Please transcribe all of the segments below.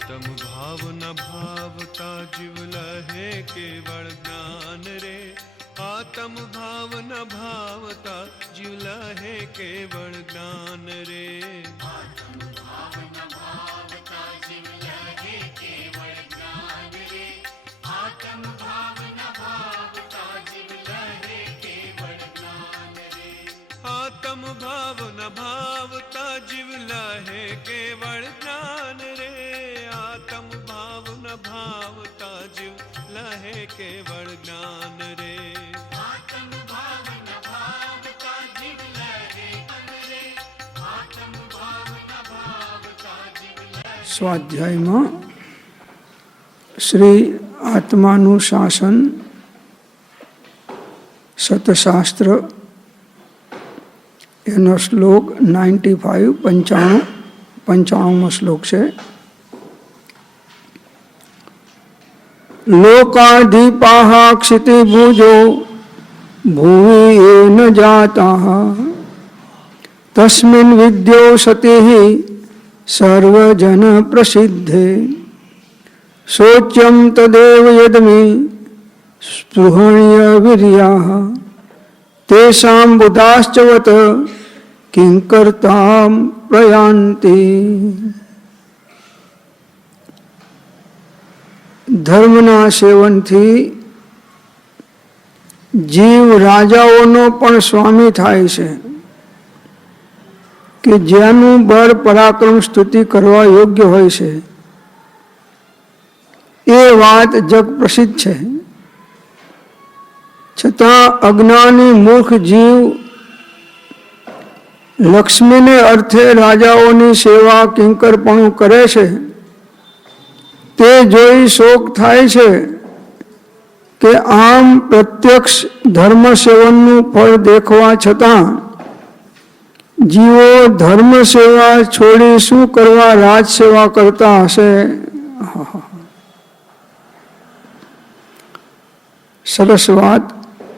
आत्म भाव न भावता जीव लहे केवल ज्ञान रे। आत्म भाव न भावता जीव लहे केवल ज्ञान रे। आत्म भाव न भावता जीव लहे केवल ज्ञान रे। आत्म भाव न भावता जीव लहे केवल ज्ञान रे। आत्म भाव न भावता जीव लहे केवल ज्ञान रे। आत्म भाव न भावता जीव लहे केवल ज्ञान रे। आत्म भाव न भावता जीव लहे ज्ञान रे। आत्म भाव न भावता जीव लहे। स्वाध्यायમાં શ્રી આત્માનુશાસન સતશાસ્ત્ર એનો શ્લોક 95 95મો શ્લોક છે. લોકાધિપાઃ ક્ષિતિભુજો ભુવિ ન જાતાઃ તસ્મિन् વિદ્યો સતિઃ સર્વજન પ્રસિદ્ધે શોચ્યં તદેવ યદમિ સ્પૃહણ્ય વીર્યાઃ તેષાં બુધાશ્ચવત કિંકર્તાં પ્રયાન્તિ. ધર્મના સેવનથી જીવ રાજાઓનો પણ સ્વામી થાય છે કે જેનું બળ પરાક્રમ સ્તુતિ કરવા યોગ્ય હોય છે. એ વાત જગ પ્રસિદ્ધ છે. છતાં અજ્ઞાની મૂર્ખ જીવ લક્ષ્મીને અર્થે રાજાઓની સેવા કિંકરપણું કરે છે. તે જોઈ શોક થાય છે કે આમ પ્રત્યક્ષ ધર્મ સેવનનું ફળ દેખવા છતાં જીવો ધર્મ સેવા છોડી શું કરવા રાજ સેવા કરતા હશે. સરસ વાત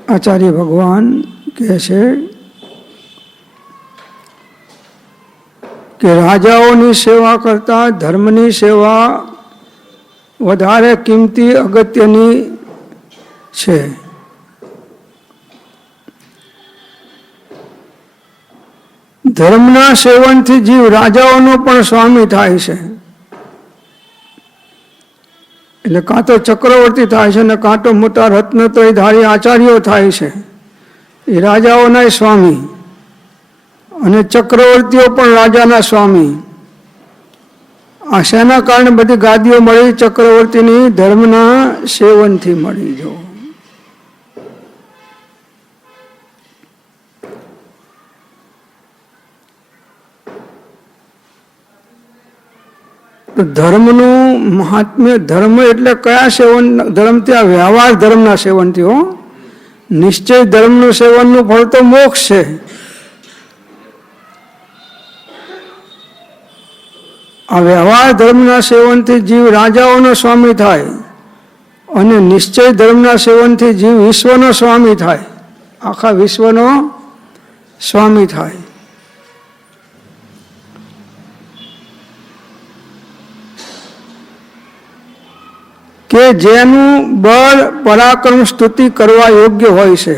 આચાર્ય ભગવાન કહે છે કે રાજાઓની સેવા કરતા ધર્મની સેવા વધારે કિંમતી અગત્યની છે. ધર્મના સેવનથી જીવ રાજાઓનો પણ સ્વામી થાય છે. એટલે કાં તો ચક્રવર્તી થાય છે ને કાં તો મોટા રત્નત્રયધારી આચાર્યો થાય છે. એ રાજાઓના સ્વામી અને ચક્રવર્તીઓ પણ રાજાના સ્વામી. આ શેના કારણે બધી ગાદીઓ મળી? ચક્રવર્તીની ધર્મના સેવનથી મળી. જો તો ધર્મનું મહાત્મ્ય, ધર્મ એટલે કયા સેવન? ધર્મ ત્યાં વ્યવહાર ધર્મના સેવનથી. હો, નિશ્ચય ધર્મનું સેવનનું ફળ તો મોક્ષ છે. આ વ્યવહાર ધર્મના સેવનથી જીવ રાજાઓનો સ્વામી થાય અને નિશ્ચય ધર્મના સેવનથી જીવ વિશ્વનો સ્વામી થાય. આખા વિશ્વનો સ્વામી થાય. કે જેનું બળ પરાક્રમ સ્તુતિ કરવા યોગ્ય હોય છે.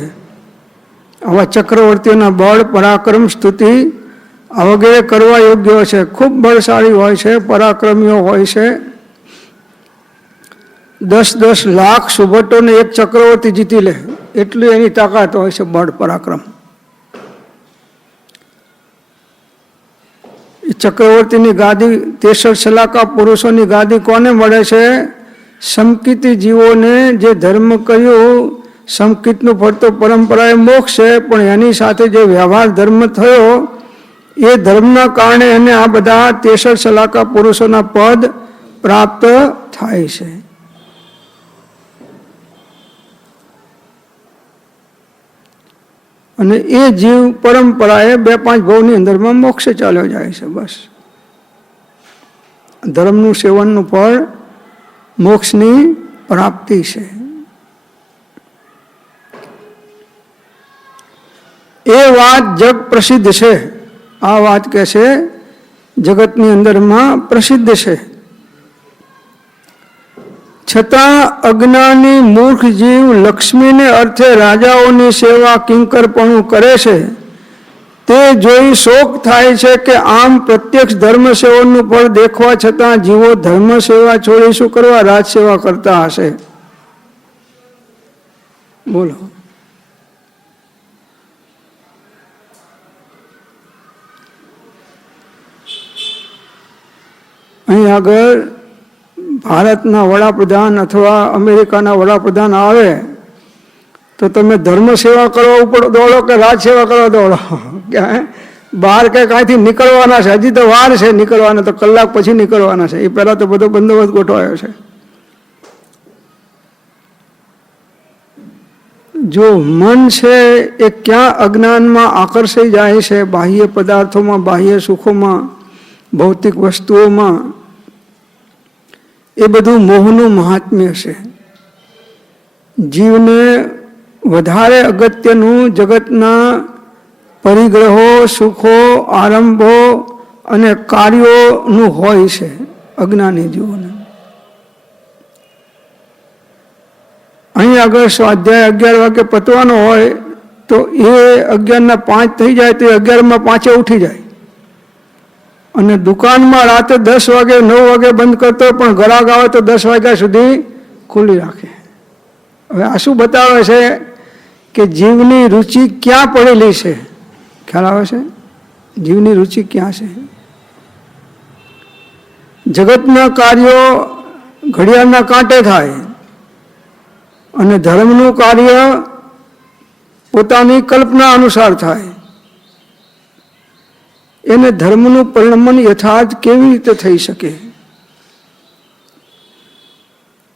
આવા ચક્રવર્તીઓના બળ પરાક્રમ સ્તુતિ વગેરે કરવા યોગ્ય હોય છે. ખૂબ બળશાળી હોય છે, પરાક્રમીઓ હોય છે. 10-10 લાખ સુભટોને એક ચક્રવર્તી જીતી લે એટલી એની તાકાત હોય છે, બળ પરાક્રમ. એ ચક્રવર્તીની ગાદી, 63 સલાકા પુરુષોની ગાદી કોને મળે છે? સમકિતી જીવોને. જે ધર્મ કર્યું, સમકિતનું ફળ તો પરંપરાએ મોક્ષ છે, પણ એની સાથે જે વ્યવહાર ધર્મ થયો એ ધર્મના કારણે એને આ બધા 63 સલાકા પુરુષોના પદ પ્રાપ્ત થાય છે. અને એ જીવ પરંપરાએ 2-5 ભવની અંદરમાં મોક્ષે ચાલ્યો જાય છે. બસ ધર્મનું સેવનનું ફળ મોક્ષની પ્રાપ્તિ છે. એ વાત જગ પ્રસિદ્ધ છે. આ વાત કે છે જગતની અંદરમાં પ્રસિદ્ધ છે છતાં અજ્ઞાની મૂર્ખ જીવ લક્ષ્મીને અર્થે રાજાઓની સેવા કિંકરપણું કરે છે તે જોઈ શોક થાય છે કે આમ પ્રત્યક્ષ ધર્મ સેવનનું ફળ દેખવા છતાં જીવો ધર્મ સેવા છોડી શું કરવા રાજ સેવા કરતા હશે? બોલો. અહીં આગળ ભારતના વડાપ્રધાન અથવા અમેરિકાના વડાપ્રધાન આવે તો તમે ધર્મ સેવા કરવા ઉપર દોડો કે રાજ સેવા કરવા દોડો? બહાર કે કાંઈથી નીકળવાના છે, હજી તો વાર છે નીકળવાના, તો કલાક પછી નીકળવાના છે. એ પહેલા તો બધો બંદોબસ્ત ગોઠવાયો છે. જો મન છે એ ક્યાં અજ્ઞાનમાં આકર્ષાઈ જાય છે, બાહ્ય પદાર્થોમાં, બાહ્ય સુખોમાં, ભૌતિક વસ્તુઓમાં, એ બધું મોહનું મહાત્મ્ય છે. જીવને વધારે અગત્યનું જગતના પરિગ્રહો, સુખો, આરંભો અને કાર્યોનું હોય છે અજ્ઞાની જીવોને. અહીં આગળ સ્વાધ્યાય 11 વાગે પતવાનો હોય તો એ 11:05 થઈ જાય તો 11:05 ઉઠી જાય, અને દુકાનમાં રાતે 10 વાગે 9 વાગે બંધ કરતો પણ ગ્રાહક આવે તો 10 વાગ્યા સુધી ખુલ્લી રાખે. હવે આ શું બતાવે છે કે જીવની રુચિ ક્યાં પડેલી છે? ખ્યાલ આવે છે? જીવની રુચિ ક્યાં છે? જગતના કાર્યો ઘડિયાળના કાંટે થાય અને ધર્મનું કાર્ય પોતાની કલ્પના અનુસાર થાય. એને ધર્મનું પરિણમન યથાર્થ કેવી રીતે થઈ શકે?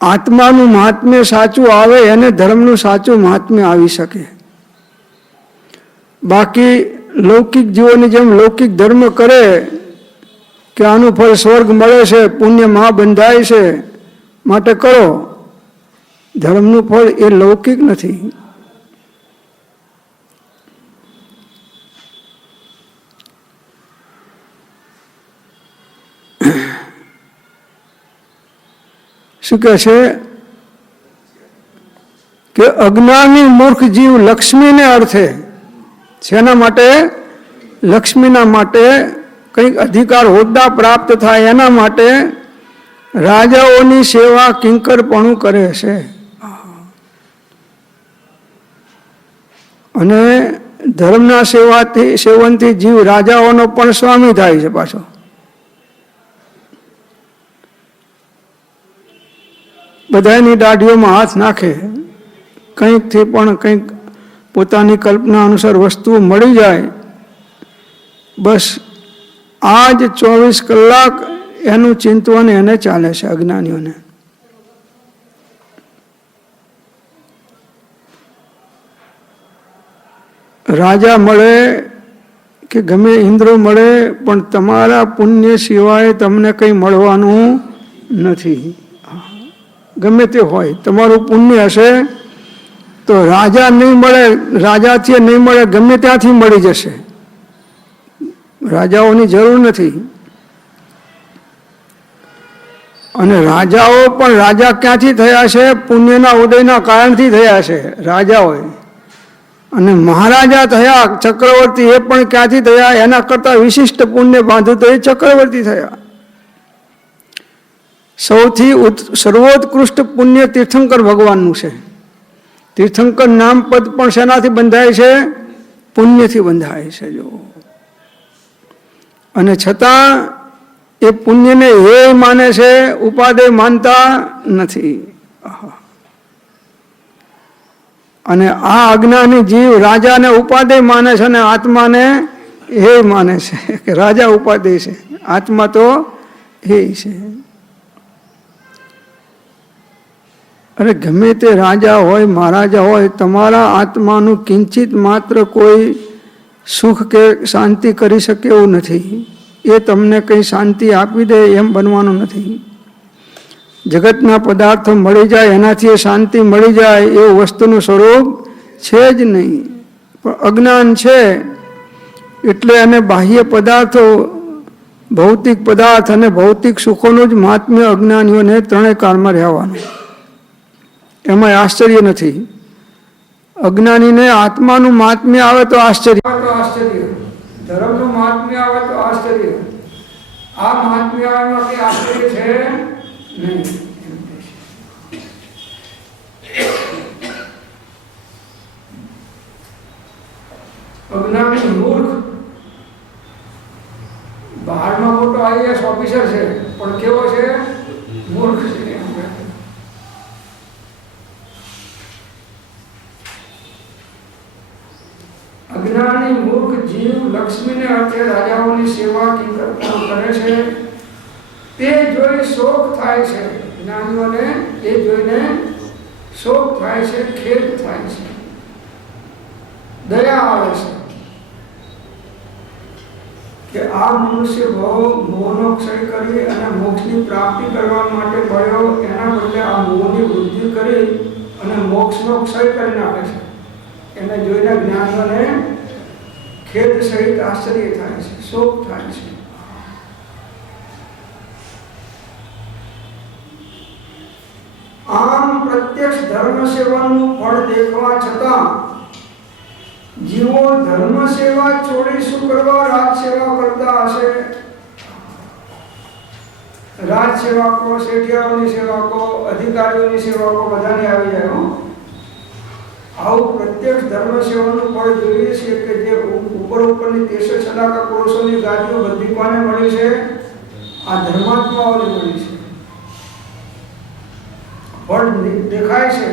આત્માનું મહાત્મ્ય સાચું આવે એને ધર્મનું સાચું મહાત્મ્ય આવી શકે. બાકી લૌકિક જીવોની જેમ લૌકિક ધર્મ કરે કે આનું ફળ સ્વર્ગ મળે છે, પુણ્ય મહા બંધાય છે માટે કરો, ધર્મનું ફળ એ લૌકિક નથી. શું કહે છે કે અજ્ઞાની મૂર્ખ જીવ લક્ષ્મીને અર્થે, શેના માટે? લક્ષ્મીના માટે, કંઈક અધિકાર હોદ્દા પ્રાપ્ત થાય એના માટે રાજાઓની સેવા કિંકરપણું કરે છે. અને ધર્મના સેવનથી જીવ રાજાઓનો પણ સ્વામી થાય છે. પાછો બધાની દાઢીઓમાં હાથ નાખે, કંઈકથી પણ કંઈક પોતાની કલ્પના અનુસાર વસ્તુ મળી જાય, બસ આ જ 24 કલાક એનું ચિંતવન એને ચાલે છે અજ્ઞાનીઓને. રાજા મળે કે ગમે ઇન્દ્ર મળે પણ તમારા પુણ્ય સિવાય તમને કંઈ મળવાનું નથી. ગમે તે હોય, તમારું પુણ્ય હશે તો રાજા નહીં મળે, રાજાથી નહીં મળે, ગમે ત્યાંથી મળી જશે. રાજાઓની જરૂર નથી. અને રાજાઓ પણ રાજા ક્યાંથી થયા છે? પુણ્યના ઉદયના કારણથી થયા છે રાજાઓ. અને મહારાજા થયા, ચક્રવર્તી, એ પણ ક્યાંથી થયા? એના કરતાં વિશિષ્ટ પુણ્ય બાંધ્યું તો એ ચક્રવર્તી થયા. સૌથી સર્વોત્કૃષ્ટ પુણ્ય તીર્થંકર ભગવાનનું છે. તીર્થંકર નામ પદ પણ શેનાથી બંધાય છે? પુણ્યથી બંધાય છે. જો અને છતાં એ પુણ્યને હે માને છે, ઉપાદેય માનતા નથી. અને આ અજ્ઞાની જીવ રાજાને ઉપાદેય માને છે અને આત્માને હે માને છે કે રાજા ઉપાદેય છે, આત્મા તો હે છે. અરે ગમે તે રાજા હોય, મહારાજા હોય, તમારા આત્માનું કિંચિત માત્ર કોઈ સુખ કે શાંતિ કરી શકે એવું નથી. એ તમને કંઈ શાંતિ આપી દે એમ બનવાનું નથી. જગતના પદાર્થો મળી જાય એનાથી શાંતિ મળી જાય એવું વસ્તુનું સ્વરૂપ છે જ નહીં. પણ અજ્ઞાન છે એટલે એને બાહ્ય પદાર્થો, ભૌતિક પદાર્થ અને ભૌતિક સુખોનું જ મહાત્મ્ય અજ્ઞાનીઓને ત્રણેય કાળમાં રહેવાનું. એમાં આશ્ચર્ય નથી. અજ્ઞાનીને આત્માનું મહાત્મ્ય આવે તો આશ્ચર્ય, ધર્મનું મહાત્મ્ય આવે તો આશ્ચર્ય. આ મહાત્મ્ય આવવામાં કઈ આશ્ચર્ય છે નહીં. અજ્ઞાની મૂર્ખ બહારમાં મોટો આઈએએસ ઓફિસર છે પણ કેવો છે? મૂર્ખ છે. અજ્ઞાની મૂર્ખ જીવ લક્ષ્મીને અર્થે રાજાઓની સેવા કરે છે. તે જોઈ શોક થાય છે. જ્ઞાનીઓને એ જોઈને શોક થાય છે, ખેદ થાય છે, દયા આવે છે કે આ મનુષ્ય મોહનો ક્ષય કરી અને મોક્ષની પ્રાપ્તિ કરવા માટે મળ્યો, એના બદલે આ મોહની વૃદ્ધિ કરી અને મોક્ષનો ક્ષય કરી નાખે છે. એને જોઈને જ્ઞાનીઓને ખેદ સહિત આશ્ચર્ય થાય છે, શોક થાય છે. આમ પ્રત્યક્ષ ધર્મ સેવાનું ફળ દેખવા છતાં જીવો ધર્મ સેવા છોડી શું કરવા રાજ સેવા કરતા હશે? રાજ સેવકો, શેઠિયાઓની સેવકો, અધિકારીઓની સેવકો બધાને આવી જાય. આવું પ્રત્યક્ષ ધર્મ સેવાનું ફળ જોઈએ છે કે જે ઉપરની 63 સલાકા પુરુષોની ગાદીઓ બધી કોને મળી છે? આ ધર્માત્માઓને મળી છે. ફળ દેખાય છે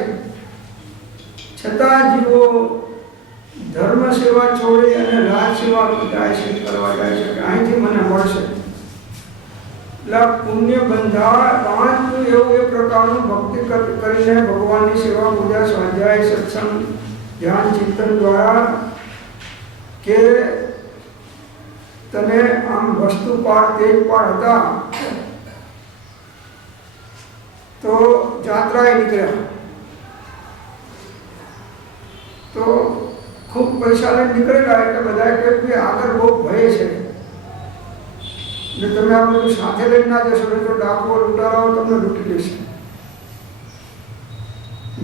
છતાં જીવો ધર્મ સેવા છોડી અને રાજ સેવા જાય છે, કરવા જાય છે કે અહીંથી મને મળશે. એટલે પુણ્ય બંધાતું એવું એ પ્રકારનું ભક્તિ કરીને ભગવાનની સેવા, પૂજા, સ્વાધ્યાય, સત્સંગ, ધ્યાન, ચિંતન દ્વારા કે તને આમ વસ્તુપાઠ, તેજપાઠ હતા તો જાત્રાએ નીકળ્યા તો ખૂબ પૈસા લઈને નીકળેલા એટલે બધાએ કહ્યું કે આગળ બહુ ભય છે ને તમે આ બધું સાથે લઈને ના જશો તો ડાકુઓ, લૂંટારાઓ તમને લૂંટી લેશે.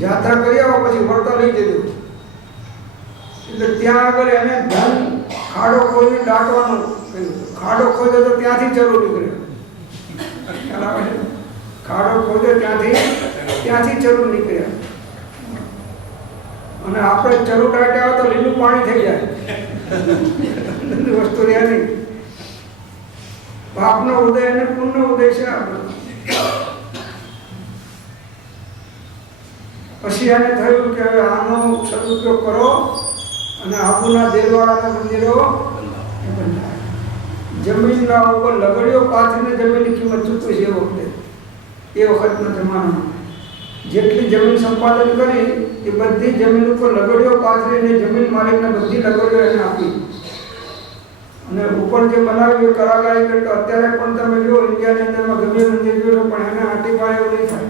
જાત્રા કરી આવો પછી વળતા લઈ જજો. એટલે ત્યાં આગળ એને ધન ખાડો ખોદી દાટવાનું કહ્યું. ખાડો ખોદ્યો તો ત્યાંથી ચરુ નીકળ્યો. ખાડો ખોદ્યો ત્યાંથી ચરુ નીકળ્યા. અને આપણે ચરુ દાટ્યા તો લીલું પાણી થઈ જાય. વસ્તુ રહ્યા નહીં. પાપનો ઉદય અને પુણ્યનો ઉદય છે. પછી એને થયું કે હવે આનો સદુપયોગ કરો અને આબુના દેલવાડાના મંદિરો જમીનના ઉપર લગડીઓ પાથરીને જમીનની કિંમત ચૂકવી છે. એ વખતના જમાનામાં જેટલી જમીન સંપાદન કરી એ બધી જમીન ઉપર લગડીઓ પાથરીને જમીન માલિકને બધી લગડીઓ એને આપી. અને ઉપર જે બનાવ્યું એ કરાગારી કરી. તો અત્યારે પણ તમે જો ઇન્ડિયાની અંદરમાં ગમે મંદિર જોયો પણ એને આંટી પાડે એવું નહીં થાય.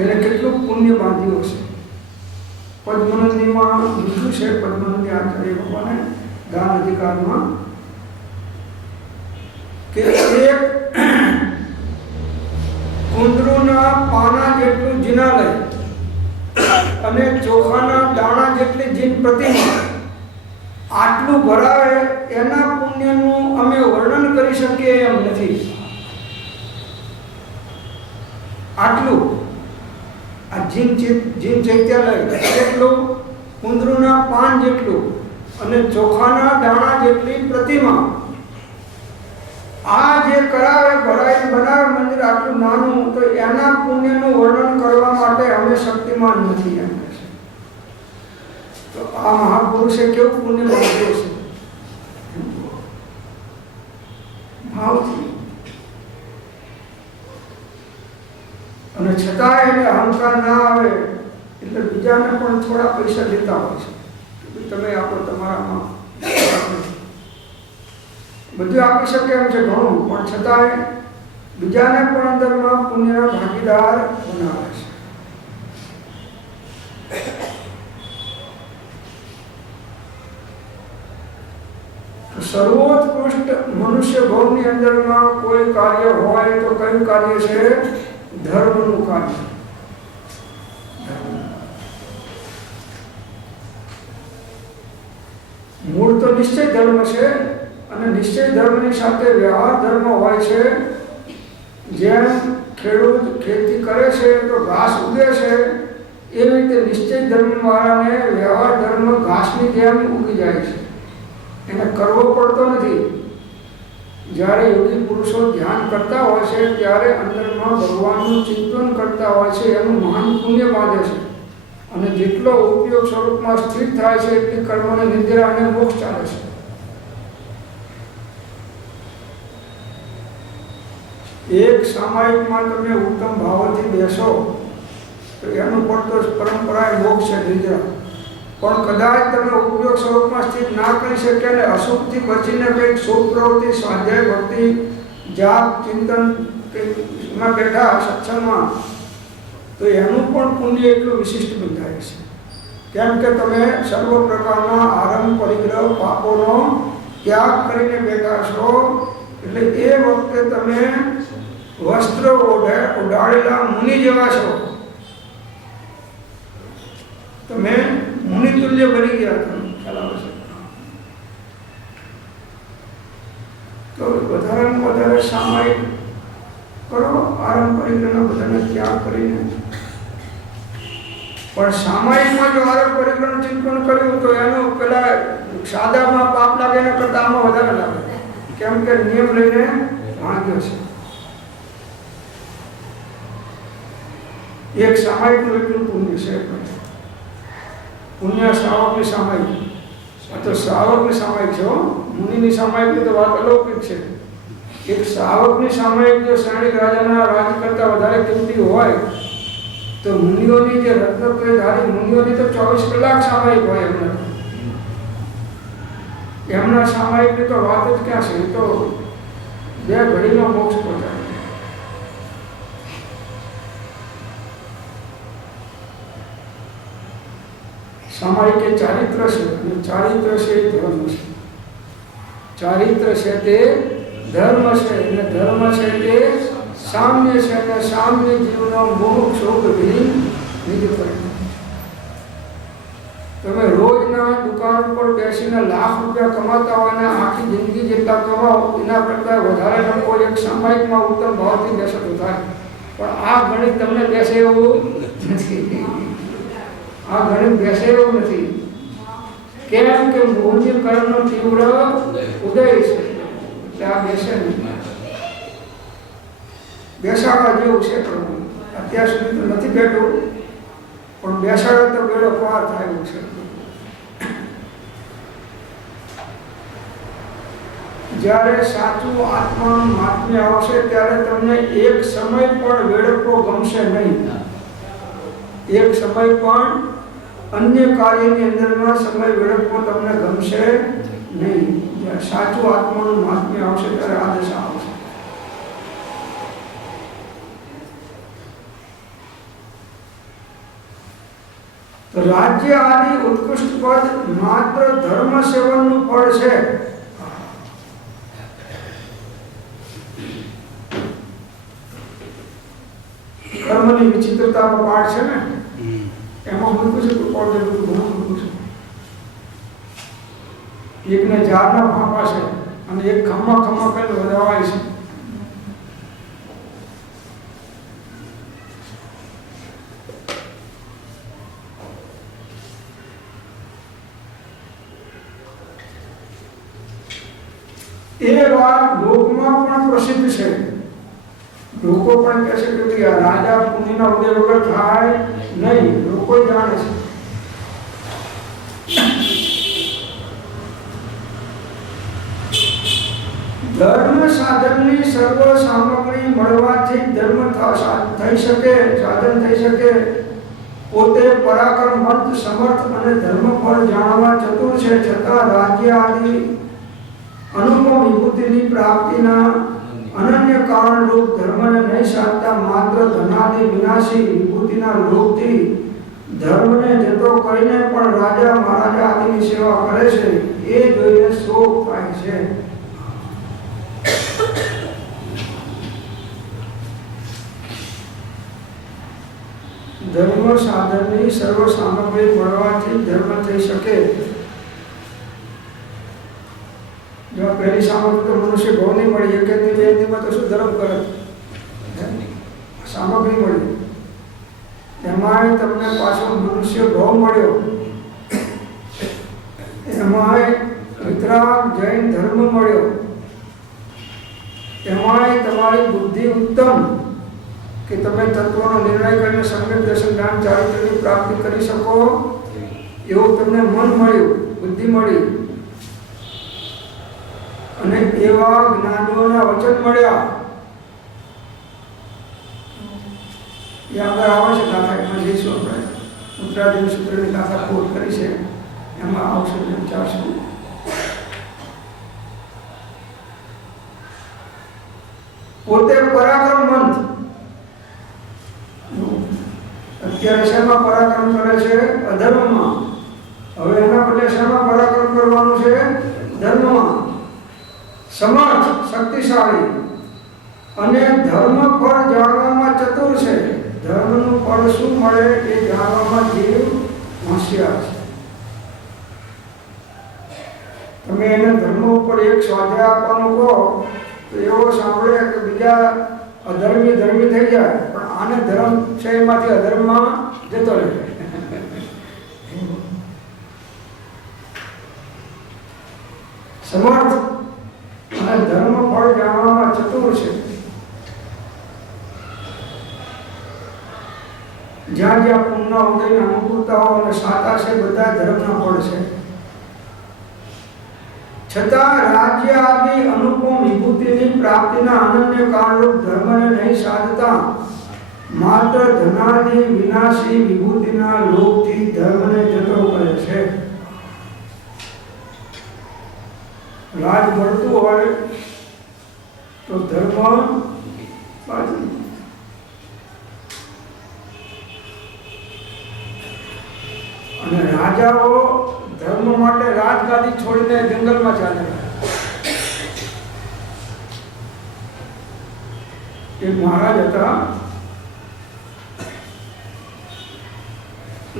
એને કેટલું પુણ્ય બાંધ્યું હશે. પદ્મનંદીમાં લીધું છે. પદ્મનંદી આચાર્ય ભગવાને દાન અધિકારમાં કે એક કુંદરૂના પાના જેટલું જિનાલય અને ચોખાના દાણા જેટલી જીન પ્રતિમા આટલું ભરાવે એના પુણ્યનું અમે વર્ણન કરી શકીએ એમ નથી. આટલું આ જીન ચૈત્યાલય જેટલું, કુંદરૂના પાન જેટલું અને ચોખાના દાણા જેટલી પ્રતિમા, આ જે કરાવે ભરાઈને બનાવે મંદિર આટલું નાનું, તો એના પુણ્યનું વર્ણન કરવા માટે અમે શક્તિમાન નથી એમ કહે છે. તો આ મહાપુરુષે કેવું પુણ્ય બાંધ્યું છે ભાવથી. અને છતાં એને અહંકાર ના આવે એટલે બીજાને પણ થોડા પૈસા દેતા હોય છે. તમે આપો, તમારામાં બધું આપી શકે એમ છે ઘણું, પણ છતાંય બીજાને પણ અંદરમાં પુણ્યના ભાગીદાર બનાવે છે. તો સર્વોત્કૃષ્ટ મનુષ્ય ભવની અંદરમાં કોઈ કાર્ય હોય તો કયું કાર્ય છે? ધર્મનું કાર્ય. મૂળ તો નિશ્ચય ધર્મ છે અને નિશ્ચય ધર્મની સાથે વ્યવહાર ધર્મ હોય છે. જેમ ખેડૂત ખેતી કરે છે તો ઘાસ ઉગે છે, એવી રીતે નિશ્ચય ધર્મવાળાને વ્યવહાર ધર્મ ઘાસની જેમ ઉગી જાય છે. એને કરવો પડતો નથી. જ્યારે યોગી પુરુષો ધ્યાન કરતા હોય છે ત્યારે અંદરમાં ભગવાનનું ચિંતન કરતા હોય છે, એનું મહાન પુણ્ય બાંધે છે. અને જેટલો ઉપયોગ સ્વરૂપમાં સ્થિર થાય છે એટલી કર્મોની નિદ્રા અને મોક્ષ ચાલે છે. એક સામાયિકમાં તમે ઉત્તમ ભાવથી બેસો તો એનું પણ તો પરંપરાએ મોક્ષ છે, નિદ્રા. પણ કદાચ તમે ઉપયોગ સ્વરૂપમાં સ્થિત ના કરી શકે અને અશુભથી બચીને કંઈક શુભ પ્રવૃત્તિ, સ્વાધ્યાય, ભક્તિ, જાપ, ચિંતન કંઈકમાં બેઠા સત્સંગમાં, તો એનું પણ પુણ્ય એટલું વિશિષ્ટ બંધાય છે. કેમ કે તમે સર્વ પ્રકારના આરંભ, પરિગ્રહ, પાપોનો ત્યાગ કરીને બેઠા છો. એટલે એ વખતે તમે વસ્ત્ર ઉડાડેલા મુનિ જેવા છો. તમે મુનિ તુલ્ય બની ગયા. તમે ખ્યાલ આવે છે? તો વધારેમાં વધારે સામાયિક કરો, આરંભ પરિગ્રહના બધાને ત્યાગ કરીને. પણ સામાયિકમાં જો આરંભ પરિગ્રહનું ચિંતન કર્યું તો એનું પેલા સાદામાં પાપ લાગે એના કરતાં આમાં વધારે લાગે. કેમ કે નિયમ લઈને ભાગ્યો છે. એક સામાયિકનું એટલું પુણ્ય છે. પુણ્ય શ્રાવકની સામાયિક, તો શ્રાવકની સામાયિક છે. મુનિની સામાયિકની તો વાત અલૌકિક છે. એક શ્રાવકની સામાયિક જો શ્રેણીક રાજાના રાજ કરતા વધારે કિંમતી હોય તો મુનિઓની જે રત્નપ્રધારી મુનિઓની તો 24 કલાક સામાયિક હોય. એમના સામાયિકની તો વાત જ ક્યાં છે. તો 2 ઘડીમાં મોક્ષ પહોંચાડે. સામાયિક એ ચારિત્ર છે, અને ચારિત્ર છે એ ધર્મ છે. ચારિત્ર છે તે ધર્મ છે, અને ધર્મ છે તે સામ્ય છે, અને સામ્ય જીવનો મોક્ષ શોક વિહીન નિજ પરિણામ. તમે રોજના દુકાન પર બેસીને લાખ રૂપિયા કમાતા હોય અને આખી જિંદગી જેટલા કમાઓ એના કરતાં વધારે નફો એક સામાયિકમાં ઉત્તમ ભાવથી બેસે તો થાય. પણ આ ગણિત તમને બેસે એવું નથી. આ ગણિત બેસે એવું નથી. કેમ કે મોહની કર્મનો તીવ્ર ઉદય છે, એટલે આ બેસે નહીં. બેસાડવા જેવું છે. પ્રભુ અત્યાર સુધી તો નથી બેઠું, પણ બેસાડે તો બેડો પાર થાય એવું છે. જ્યારે સાચું આત્માનું મહાત્મ્ય આવશે ત્યારે તમને એક સમય પણ વેડફવો ગમશે નહીં. એક સમય પણ અન્ય કાર્યની અંદરમાં સમય વેડફવો તમને ગમશે નહીં. જ્યારે સાચું આત્માનું મહાત્મ્ય આવશે ત્યારે આ દશા આવશે. તો રાજ્ય આદિ ઉત્કૃષ્ટ પદ માત્ર ધર્મ સેવનનું ફળ છે. કર્મની વિચિત્રતાનો પાઠ છે ને, એમાં મૂક્યું છે કે કોણ બધું ઘણું મૂક્યું છે. એકને ઝાડના ફાંફા છે અને એક ખમ્મા ખમ્મા કરીને વધાવાય છે. એ વાત લોકમાં પણ પ્રસિદ્ધ છે. લોકો પણ કહે છે કે ભાઈ આ રાજા પુણ્યના ઉદય વગર થાય નહીં. લોકો જાણે છે. ધર્મ સાધનની સર્વ સામગ્રી મળવાથી ધર્મ થઈ શકે, સાધન થઈ શકે. પોતે પરાક્રમવંત, સમર્થ અને ધર્મ ફળ જાણવા ચતુર છે, છતાં રાજ્ય આદિ અનુપમ વિભૂતિની પ્રાપ્તિના અનન્ય કારણ રૂપ ધર્મને નહીં સાધતા માત્ર ધનાદિ વિનાશી વિભૂતિના લોભથી ધર્મને જતો કરીને પણ રાજા મહારાજા આદિની સેવા કરે છે. એ જોઈને શોક થાય છે. ધર્મ સાધનની સર્વ સામગ્રી મળવાથી ધર્મ થઈ શકે. જો પહેલી સામગ્રી તો મનુષ્ય ભાવની મળી, એકની બેનીમાં તો શું ધર્મ કરે? સામગ્રી મળી, એમાંય તમને પાછો મનુષ્ય ભાવ મળ્યો, એમાંય વિતરાગ જૈન ધર્મ મળ્યો, એમાંય તમારી બુદ્ધિ ઉત્તમ કે તમે તત્વનો નિર્ણય કરીને સમ્યક દર્શન જ્ઞાન ચારિત્ર્યની પ્રાપ્તિ કરી શકો એવું તમને મન મળ્યું, બુદ્ધિ મળી, અને એવા જ્ઞાનીઓના વચન મળ્યા. એ આગળ આવે છે ગાથા, એમાં જઈશું આપણે. ઉત્તરાધીન સૂત્રની ગાથા કોટ કરી છે, એમાં આવશે વિચારશું. પોતે પરાક્રમવંત, અત્યારે શેમાં પરાક્રમ કરે છે? અધર્મમાં. હવે એના બદલે શેમાં પરાક્રમ કરવાનું છે? ધર્મમાં. સમર્થ, શક્તિશાળી અને ધર્મ ફળ જાણવામાં ચતુર છે. ધર્મનું ફળ શું મળે એ જાણવામાં જીવ હોશિયાર છે. તમે એને ધર્મ ઉપર એક સ્વાધ્યાય આપવાનું કહો તો એવો સાંભળે કે બીજા અધર્મી ધર્મી થઈ જાય, પણ આને ધર્મ છે એમાંથી અધર્મમાં જતો રહે. સમર્થ અને ધર્મ ફળ જાણવામાં ચતુર છે. જ્યાં જ્યાં પુણ્ય ઉદયની અનુકૂળતાઓ અને સાતા છે, બધા ધર્મના ફળ છે. છતાં રાજ્ય આદિ અનુપમ વિભૂતિની પ્રાપ્તિના અનન્ય કારણરૂપ ધર્મને નહીં સાધતા માત્ર ધનાદિ વિનાશી વિભૂતિના લોભથી ધર્મને જતો કરે છે. રાજ મળતું હોય તો ધર્મ બાજુ. અને રાજાઓ ધર્મ માટે રાજગાદી છોડીને જંગલમાં ચાલે. એક મહારાજ હતા,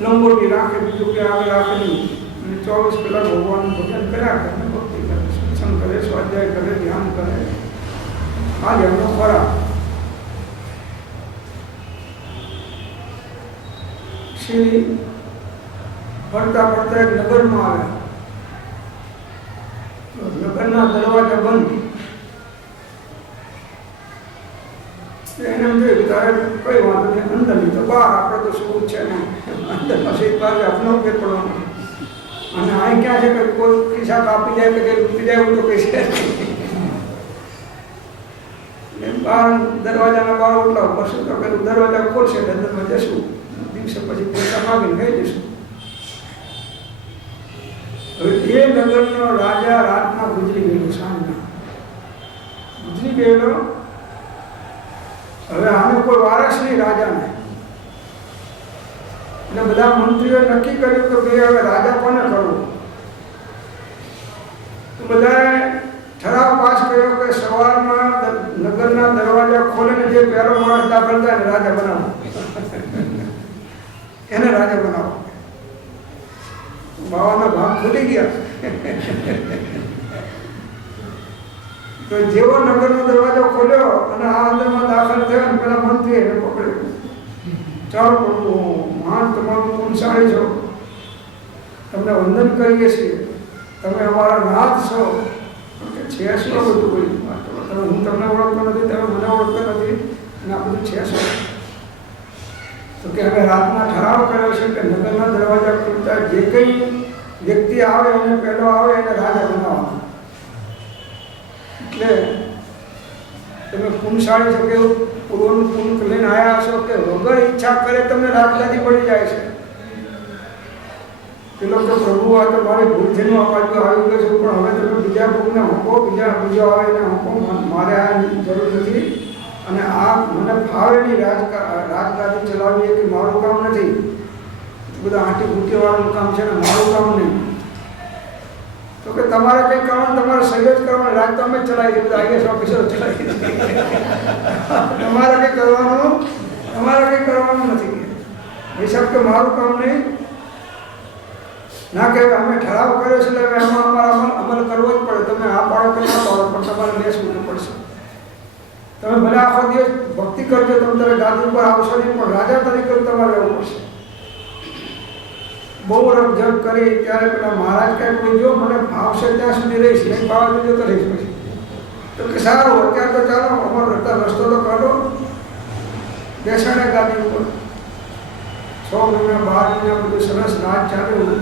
લંગોટી રાખે, બીજું કે આગળ રાખે નહીં, અને 24 કલાક ભગવાનનું ભજન કર્યા કરે, ભક્તિ કરે, સત્સંગ કરે, સ્વાધ્યાય કરે, ધ્યાન કરે. આ જ એમનો ખોરાક. શ્રી ફરતા ફરતા એક નગરમાં આવ્યા. નગરના દરવાજા બંધ. એને એમ થયું કે તારે કઈ વાંધો નહીં, અંદર નહીં તો બહાર, આપણે તો શું છે ને અંદર પછી બહાર આપણો ઉપયોગ પડવાનો. અને અહીં ક્યાં છે કે કોઈ ખિસ્સા કાપી જાય કે કઈ લૂંટી જાય એવું તો કઈ છે. બહાર દરવાજાના બહાર ઓટલા ઉપર શું તો પેલું દરવાજા ખોલશે એટલે અંદરમાં જશું, દિવસે પછી પૈસા માગીને ગઈ જશું. હવે એ નગરનો રાજા રાતના ગુજરી ગયેલો, સાંજના ગુજરી ગયેલો. હવે આને કોઈ વારસ નહીં રાજાને, એટલે બધા મંત્રીઓએ નક્કી કર્યું કે ભાઈ હવે રાજા કોને કરવું. તો બધાએ ઠરાવ પાસ કર્યો કે સવારમાં નગરના દરવાજા ખોલીને જે પહેલો માણસ દાખલ થાય એને રાજા બનાવો. એને રાજા બનાવો. બાવાના ભાગ ખુલી ગયા. તો જેવો નગરનો દરવાજો ખોલ્યો અને આ અંદરમાં દાખલ થયો ને પેલા મંત્રી એને પકડ્યો. ચાલો પ્રભુ, મહાન તમારું પુણ્યશાળી છો, તમને વંદન કરીએ છીએ, તમે અમારા નાથ છો. છે શું બધું બોલ્યું? હું તમને ઓળખતો નથી, તમે મને ઓળખતા નથી, અને આ બધું છે શું? તો કે હવે રાતના ઠરાવ કર્યો છે કે નગરના દરવાજા ખુલતા જે કંઈ વ્યક્તિ આવે એને પહેલો આવે એને રાજા બનાવવાનો. એટલે તમે પુણ્યશાળી છો કે પૂર્વનું પુણ્ય લઈને આવ્યા છો કે વગર ઈચ્છા કરે તમને રાજગાદી પડી જાય છે. પેલો તો પ્રભુ આ તો મારી ભૂલથીનું આ બાજુ આવી ગયો છું, પણ હવે તમે બીજા કોઈને હોંકો, બીજો આવે એને હોંકો, મારે આ જરૂર નથી. અને આ મને ફાવેલી રાજગાદી ચલાવવી કે મારું કામ નથી. બધા આંટી ઘૂંટીવાળાનું કામ છે ને મારું કામ નહીં. તો કે તમારે કંઈ કરવાનું, તમારે સહયોગ કરવાનો, રાજ તો અમે જ ચલાવી દઈએ, બધા આઈએસ ઓફિસરો ચલાવી દઈએ. તમારે કંઈ કરવાનું નથી. હિસાબ કે મારું કામ નહીં, ના કે અમે ઠરાવ કર્યો છે એટલે એમાં અમારા અમલ કરવો જ પડે. તમે આ પાડો કે ના પાડો પણ તમારે બેસવું જ પડશે. તમે ભલે આખો દિવસ ભક્તિ કરજો, તમે તારે ગાદી ઉપર આવશો નહીં, પણ રાજા તરીકે તમારે રહેવું પડશે. બહુ રકઝક કરી ત્યારે પેલા મહારાજ કાંઈ કોઈ જો મને ફાવશે ત્યાં સુધી રહીશ, નહીં ફાવે તો જતો રહીશ પછી. તો કે સારું, અત્યારે તો ચાલો અમારો રસ્તો તો કાઢો. બેસાડે ગાદી ઉપર. 6 મહિના 12 મહિના બધું સરસ રાજ ચાલ્યું,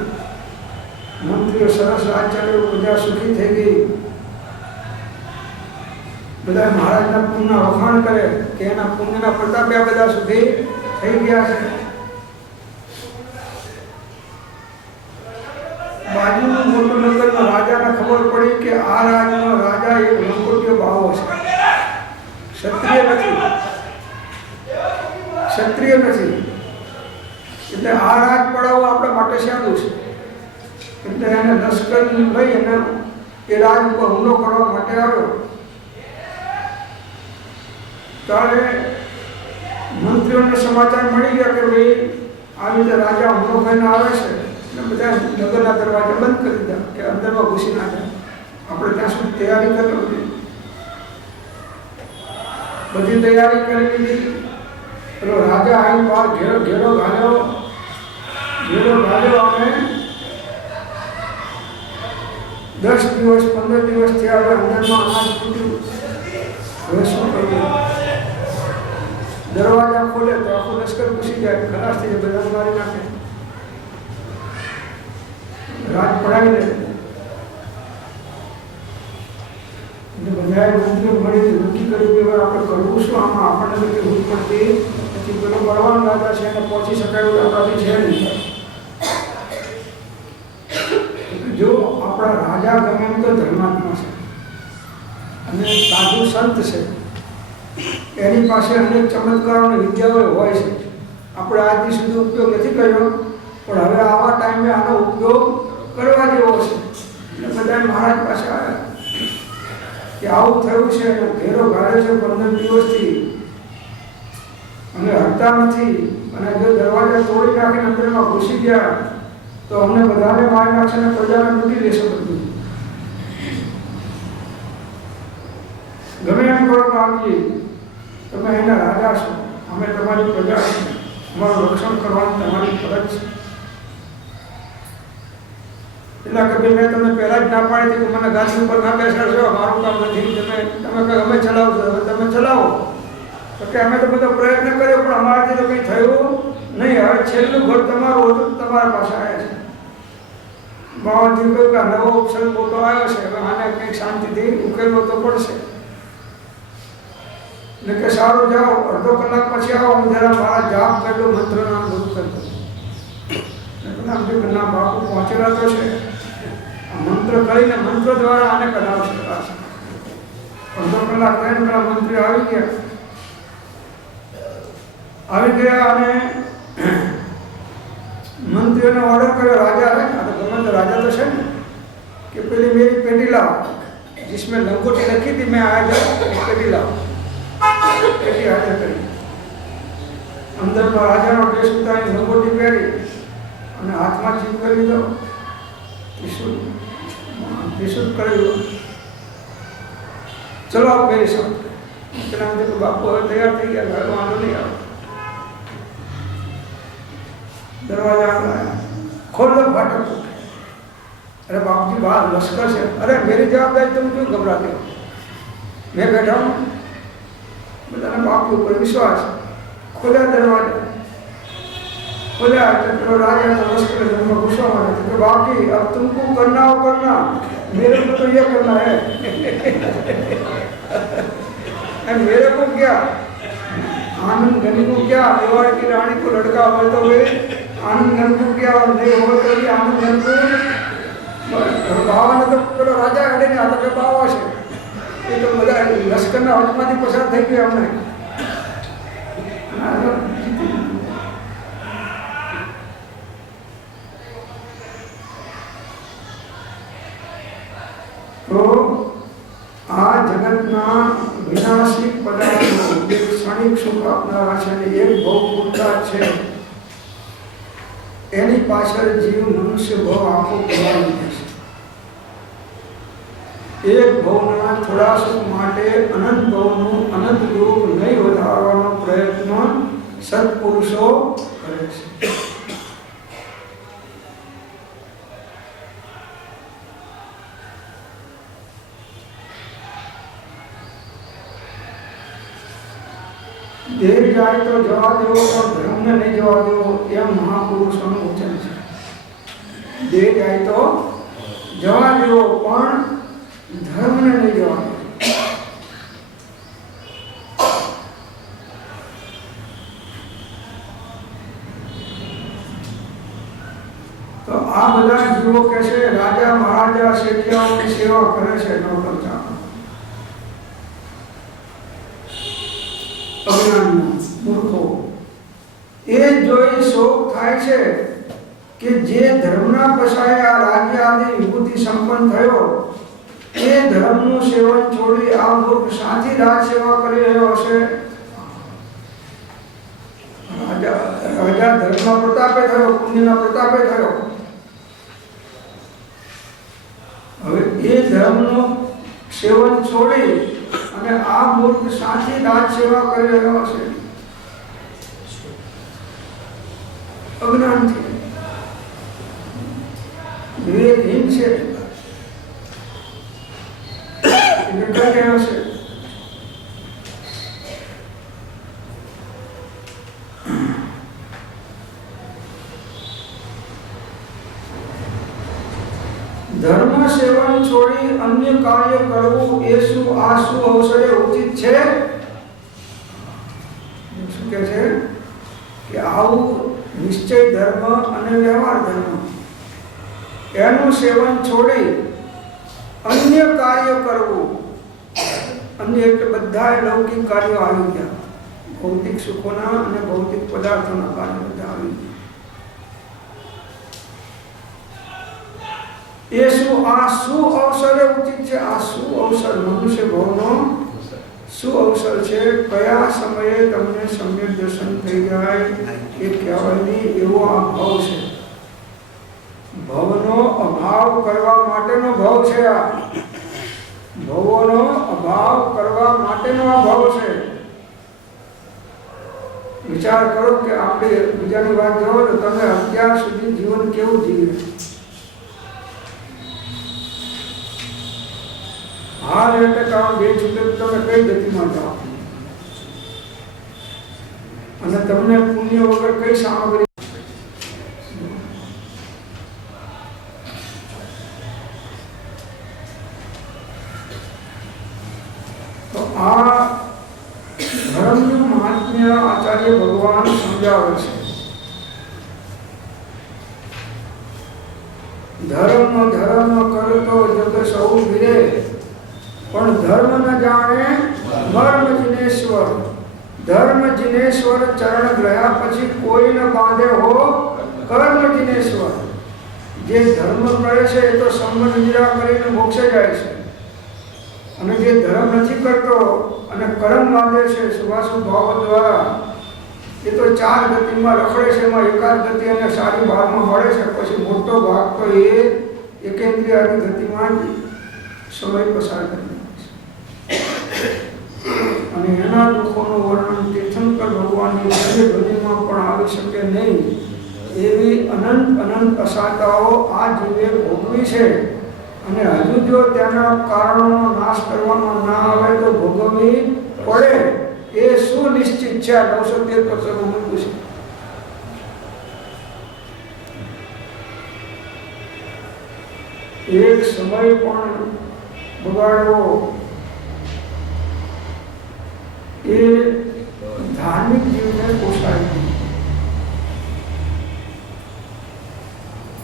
મંત્રીઓ સરસ રાજ ચાલ્યું, પ્રજા સુખી થઈ ગઈ. બધા મહારાજના પુણ્યના વખાણ કરે કે એના પુણ્યના પ્રતાપે આ બધા સુખી થઈ ગયા છે. બાજુનું મોટું નગરમાં રાજાને ખબર પડી કે આ રાજનો રાજા એક લંગોટિયો બાવો છે, ક્ષત્રિય નથી. એટલે આ રાજ પડાવવું આપણા માટે સહેલું છે. એટલે એને લશ્કર લઈ અને એ રાજ ઉપર હુમલો કરવા માટે આવ્યો. ત્યારે મંત્રીઓને સમાચાર મળી ગયા કે ભાઈ આવી રીતે રાજા હુમલો કરીને આવે છે. બધા નગરના દરવાજા બંધ કરી દીધા કે અંદરમાં ઘૂસી ના જાય. આપણે ત્યાં સુધી તૈયારી કરી બધી તૈયારી કરી લીધી. પેલો રાજા આવીને બહાર ઘેરો ઘાલ્યો અને 10 દિવસ 15 દિવસ થયા. હવે અંદરમાં અનાજ તૂટ્યું. હવે શું કરીએ? દરવાજા ખોલે તો આખું લશ્કર ઘૂસી જાય, ખલાસ થઈ જાય, બધા મારી નાખે. રાજ પડાવી દે. બધાએ મંત્રીઓ મળી નક્કી કર્યું કે આપણે કરવું શું આમાં? આપણને તો કંઈ ભૂલ પડતી પછી પેલો બળવાન રાજા છે એને પહોંચી શકાય એવું આપણાથી છે નહીં. જો આપણા રાજા ગમે એમ તો ધર્માત્મા છે અને સાધુ સંત છે, એની પાસે અનેક ચમત્કારોની વિદ્યાઓ હોય છે. આપણે આજથી સુધી ઉપયોગ નથી કર્યો, પણ હવે આવા ટાઈમે આનો ઉપયોગ કરવા જેવો છે. એટલે બધા મહારાજ પાસે આવ્યા કે આવું થયું છે, ઘેરો ઘાલે છે 15 દિવસથી અને હટતા નથી, અને જો દરવાજા તોડી નાખીને અંદરમાં ઘૂસી ગયા તો અમને બધાને મારી નાખશે અને પ્રજાને લૂંટી લેશે બધું. ગમે એમ કરો કામજી, તમે એના રાજા છો, અમે તમારી પ્રજા છો, અમારું રક્ષણ કરવાની તમારી ફરજ છે. એટલે કે ભાઈ મેં તમને પહેલાં જ ના પાડી હતી કે મને ગાદી ઉપર ના બેસાડશો, મારું કામ નથી, તમે કહો અમે ચલાવશો, હવે તમે ચલાવો. તો કે અમે તો બધો પ્રયત્ન કર્યો પણ અમારાથી તો કંઈ થયું નહીં. હવે છેલ્લું ઘર તમારું હતું, તમારા પાસે આવ્યા છે. બાવાજી કહ્યું કે નવો ઓપ્શન મોટો આવ્યો છે, હવે આને કંઈક શાંતિથી ઉકેલવો તો પડશે. એટલે કે સારું જાઓ, અડધો કલાક પછી આવો, હું જરા મારા જાપ કરજો, મંત્રના ગુરુ કરજો. ના બાપુ પહોંચેલા તો છે, મંત્ર કરીને મંત્ર દ્વારા આને કઢાવશે. અડધો કલાક થઈને પેલા મંત્રી આવી ગયા અને મંત્રીઓને ઓર્ડર કર્યો રાજા है, આ તો ગમે તો રાજા તો છે ને, કે પેલી मेरी पेटी लाओ जिसमें लंगोटी रखी थी, मैं आया जाऊँ पेटी लाओ. पेटी हाજર કરી. અંદરમાં રાજાનો ડ્રેસ ઉતારી લંગોટી પહેરી અને હાથમાં ચીપ કરી લીધો, ત્રિશુલ કર્યું. ચલો આપ મેરી સાથે. પેલા તો બાપુ હવે તૈયાર થઈ ગયા, હવે વાંધો નહીં આવે. દરવાજા ખોલ દો, ફાટક. અરે બાપજી બહાર લશ્કર છે. અરે મેરી જવાબદારી તમે ક્यों घबराते हो, मैं बैठा हूँ. બધાને બાપુ ઉપર વિશ્વાસ. ખોલ્યા દરવાજા, खोला तो राजा तो लश्कर में गुस्सा मारा कि बाकी अब तुमको करना हो करना, मेरे को तो ये करना है. मेरे को क्या, आनंद गनी को क्या, मेवाड़ की रानी को लड़का हो तो वे आनंद गन को क्या, और नहीं हो तो भी आनंद गन को भावना. तो પેલો રાજા અડે ને આ તો કે બાવા છે, એ તો બધા લશ્કરના હાથમાંથી પસાર થઈ ગયા અમને. तो आ जगतना विनाशिक पदार्थों एक क्षणिक सुख अपनावा છે, એક બહુ પૂરતા છે. એની પાછળ જીવ મનુષ્ય ભાવ આખો પુરાવી દે છે। એક ભાવના થોડા સુખ માટે અનંત ભાવનું અનંત દુઃખ નહીં વધારવાનો પ્રયત્ન સત્પુરુષો કરે છે। દેહ જાય તો જવા દેવો પણ ધર્મને નહીં જવા દેવો એમ મહાપુરુષોનું વચન છે। દેહ જાય તો જવા દેવો પણ ધર્મને નહીં જવા દેવો। તો આ બધા જીવો કે છે રાજા મહારાજા શેઠિયાઓની સેવા કરે છે નોકર ચાકર અજ્ઞાનીઓ મૂર્ખો એ જોઈ શોક થાય છે કે જે ધર્મના પછાડે આ રાજ્ય આદિ વિભૂતિ સંપન્ન થયો એ ધર્મનું સેવન છોડી આ મૂર્ખ સાથી રાજ સેવા કરી રહ્યો હશે। રાજા ધર્મના પ્રતાપે થયો, પુણ્યના પ્રતાપે થયો, હવે એ ધર્મનું સેવન છોડી અને આ મૂર્ખ સાથી રાજ સેવા કરી રહ્યો છે અજ્ઞાનથી, વિવેકહીન છે એટલે કરી રહ્યો છે। ધર્મ સેવન છોડી અન્ય કાર્ય કરવું એ શું આ શું અવસરે ઉચિત છે? શું કહે છે કે આવું નિશ્ચય ધર્મ અને વ્યવહાર ધર્મ એનું સેવન છોડી અન્ય કાર્ય કરવું, અન્ય એટલે બધા લૌકિક કાર્યો આવી ગયા, ભૌતિક સુખોના અને ભૌતિક પદાર્થોના કાર્યો બધા આવી ગયા। એ શું આ શું અવસરે ઉચિત છે? આ શું અવસર મનુષ્ય ભાવનો શું અવસર છે? કયા સમયે તમને સમ્યક દર્શન થઈ જાય એ કહેવાય નહીં એવો આ ભાવ છે। ભવનો અભાવ કરવા માટેનો ભાવ છે। આ ભવોનો અભાવ કરવા માટેનો આ ભાવ છે। વિચાર કરો કે આપણે બીજાની વાત જોવો તો તમે અત્યાર સુધી જીવન કેવું જીવ્યું? હાલ એટલે કામ બે છૂટે તમે કઈ ગતિમાં જાઓ અને તમને પુણ્ય વગર કઈ સામગ્રી તો આ ધર્મનું મહાત્મ્ય આચાર્ય ભગવાન સમજાવે છે। ધર્મ ધર્મ કરતો જગ સૌ વિરે પણ ધર્મ ન જાણે મર્મ જિનેશ્વર। ધર્મ જિનેશ્વર ચરણ ગયા પછી કોઈ ન બાંધે હો કર્મ જિનેશ્વર। જે ધર્મ કરે છે એ તો સંબંધ નિરા કરીને મોક્ષે જાય છે અને જે ધર્મ નથી કરતો અને કર્મ બાંધે છે શુભાશુભ ભાવો દ્વારા એ તો ચાર ગતિમાં રખડે છે। એમાં એકાદ ગતિ અને સારી ભાગમાં મળે છે, પછી મોટો ભાગ તો એ એકેન્દ્રિયની ગતિમાં સમય પસાર કરે અને એના દુઃખોનું વર્ણન તીર્થંકર ભગવાનની ધ્વનિમાં પણ આવી શકે નહીં એવી અનંત અનંત અસાતાઓ આ જીવે ભોગવી છે અને હજુ જો તેના કારણોનો નાશ કરવામાં ના આવે તો ભોગવવી પડે એ સુનિશ્ચિત છે। આ 913 પ્રસંગો મૂક્યું છે। એક સમય પણ બગાડવો એ ધાર્મિક જીવને પોષાય નહીં।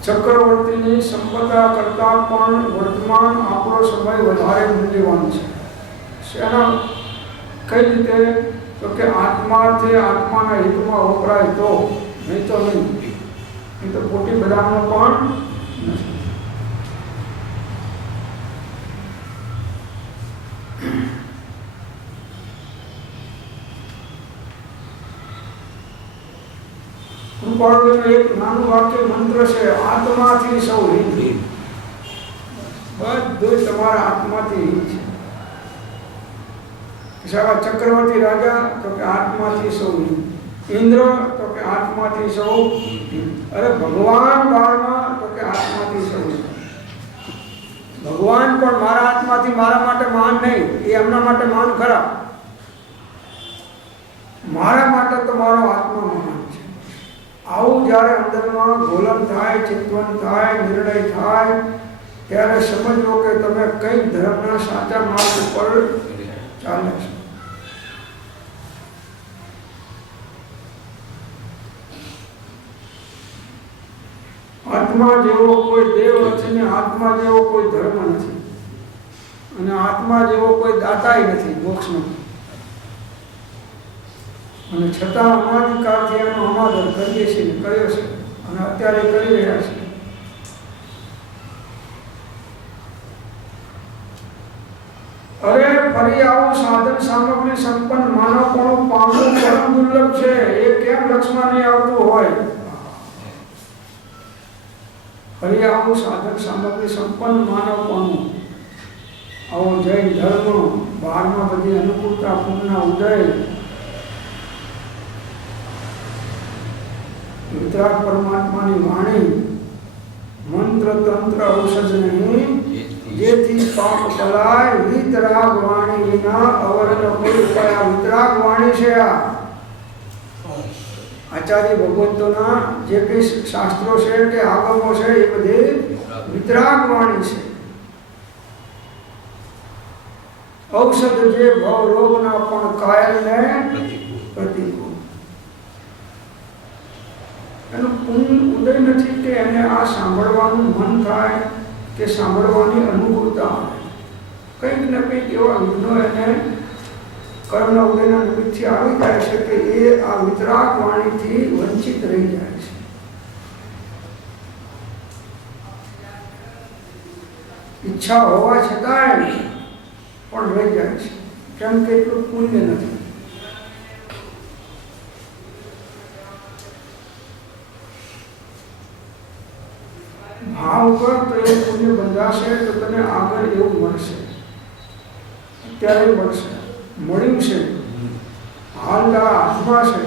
ચક્રવર્તીની સંપદા કરતા પણ વર્તમાન આપણો સમય વધારે મૂલ્યવાન છે। શેના કઈ રીતે? તો કે આત્માર્થે આત્માના હિતમાં વપરાય તો, નહીં તો નહીં, નહીં તો પોટી બધાનો પણ નથી। અમૃત પાડવાનું એક નાનું વાક્ય મંત્ર છે, આત્માથી સૌ હિત. બધું તમારા આત્માથી હિત છે. સારા ચક્રવર્તી રાજા તો કે આત્માથી સૌ હિત, ઇન્દ્ર તો કે આત્માથી સૌ હિત, અરે ભગવાન બાળમાં તો કે આત્માથી સૌ હિત. ભગવાન પણ મારા આત્માથી મારા માટે મહાન નહીં, એ એમના માટે મહાન ખરા, મારા માટે તો મારો આત્મા મહાન છે. આવું જ્યારે અંદરમાં ગોલન થાય, ચિંતન થાય, નિર્ણય થાય, ત્યારે સમજો કે તમે કઈ ધર્મના સાચા માર્ગ ઉપર ચાલે છે. આત્મા જેવો કોઈ દેવ નથી ને આત્મા જેવો કોઈ ધર્મ નથી, અને આત્મા જેવો કોઈ દાતાય નથી મોક્ષનો. અને છતાં અનાધિકારથી એનો અનાદર કરીએ છીએ, કર્યો છે અને અત્યારે કરી રહ્યા છીએ. અરે ફરી આવું સાધન સામગ્રી સંપન્ન માનવપણું પામવું પરમ દુર્લભ છે. એ કેમ લક્ષમાં નહીં આવતું હોય? ફરી આવું સાધન સામગ્રી સંપન્ન માનવપણું, આવો જૈન ધર્મ, બહારમાં બધી અનુકૂળતા, પૂર્ણના ઉદય, વિતરાગ પરમાત્માની વાણી, મંત્ર તંત્ર ઔષધ નહીં, જેથી પાપ પલાય. વિતરાગ વાણી વિના અવરન કોઈ ઉપાય. વિતરાગ વાણી છે આ. આચાર્ય ભગવંતોના જે કઈ શાસ્ત્રો છે કે આગમો છે એ બધી વિતરાગ વાણી છે. ઔષધ જે ભવ રોગના પણ કાયલને પ્રતિકૂળ. એનું ઉદય નથી કે એને આ સાંભળવાનું મન થાય કે સાંભળવાની અનુકૂળતા આવે. કંઈક ને કંઈક એવા વિઘ્નો એને કર્મના ઉદયના નિમિત્તથી આવી જાય છે કે એ આ વિતરાગ વાણીથી વંચિત રહી જાય છે. ઈચ્છા હોવા છતાંય પણ રહી જાય છે, કેમ કે એટલું પુણ્ય નથી. ભાવ કર તો એવું પુણ્ય બંધાશે તો તને આગળ એવું મળશે. અત્યારે મળશે, મળ્યું છે, હાલ તારા હાથમાં છે.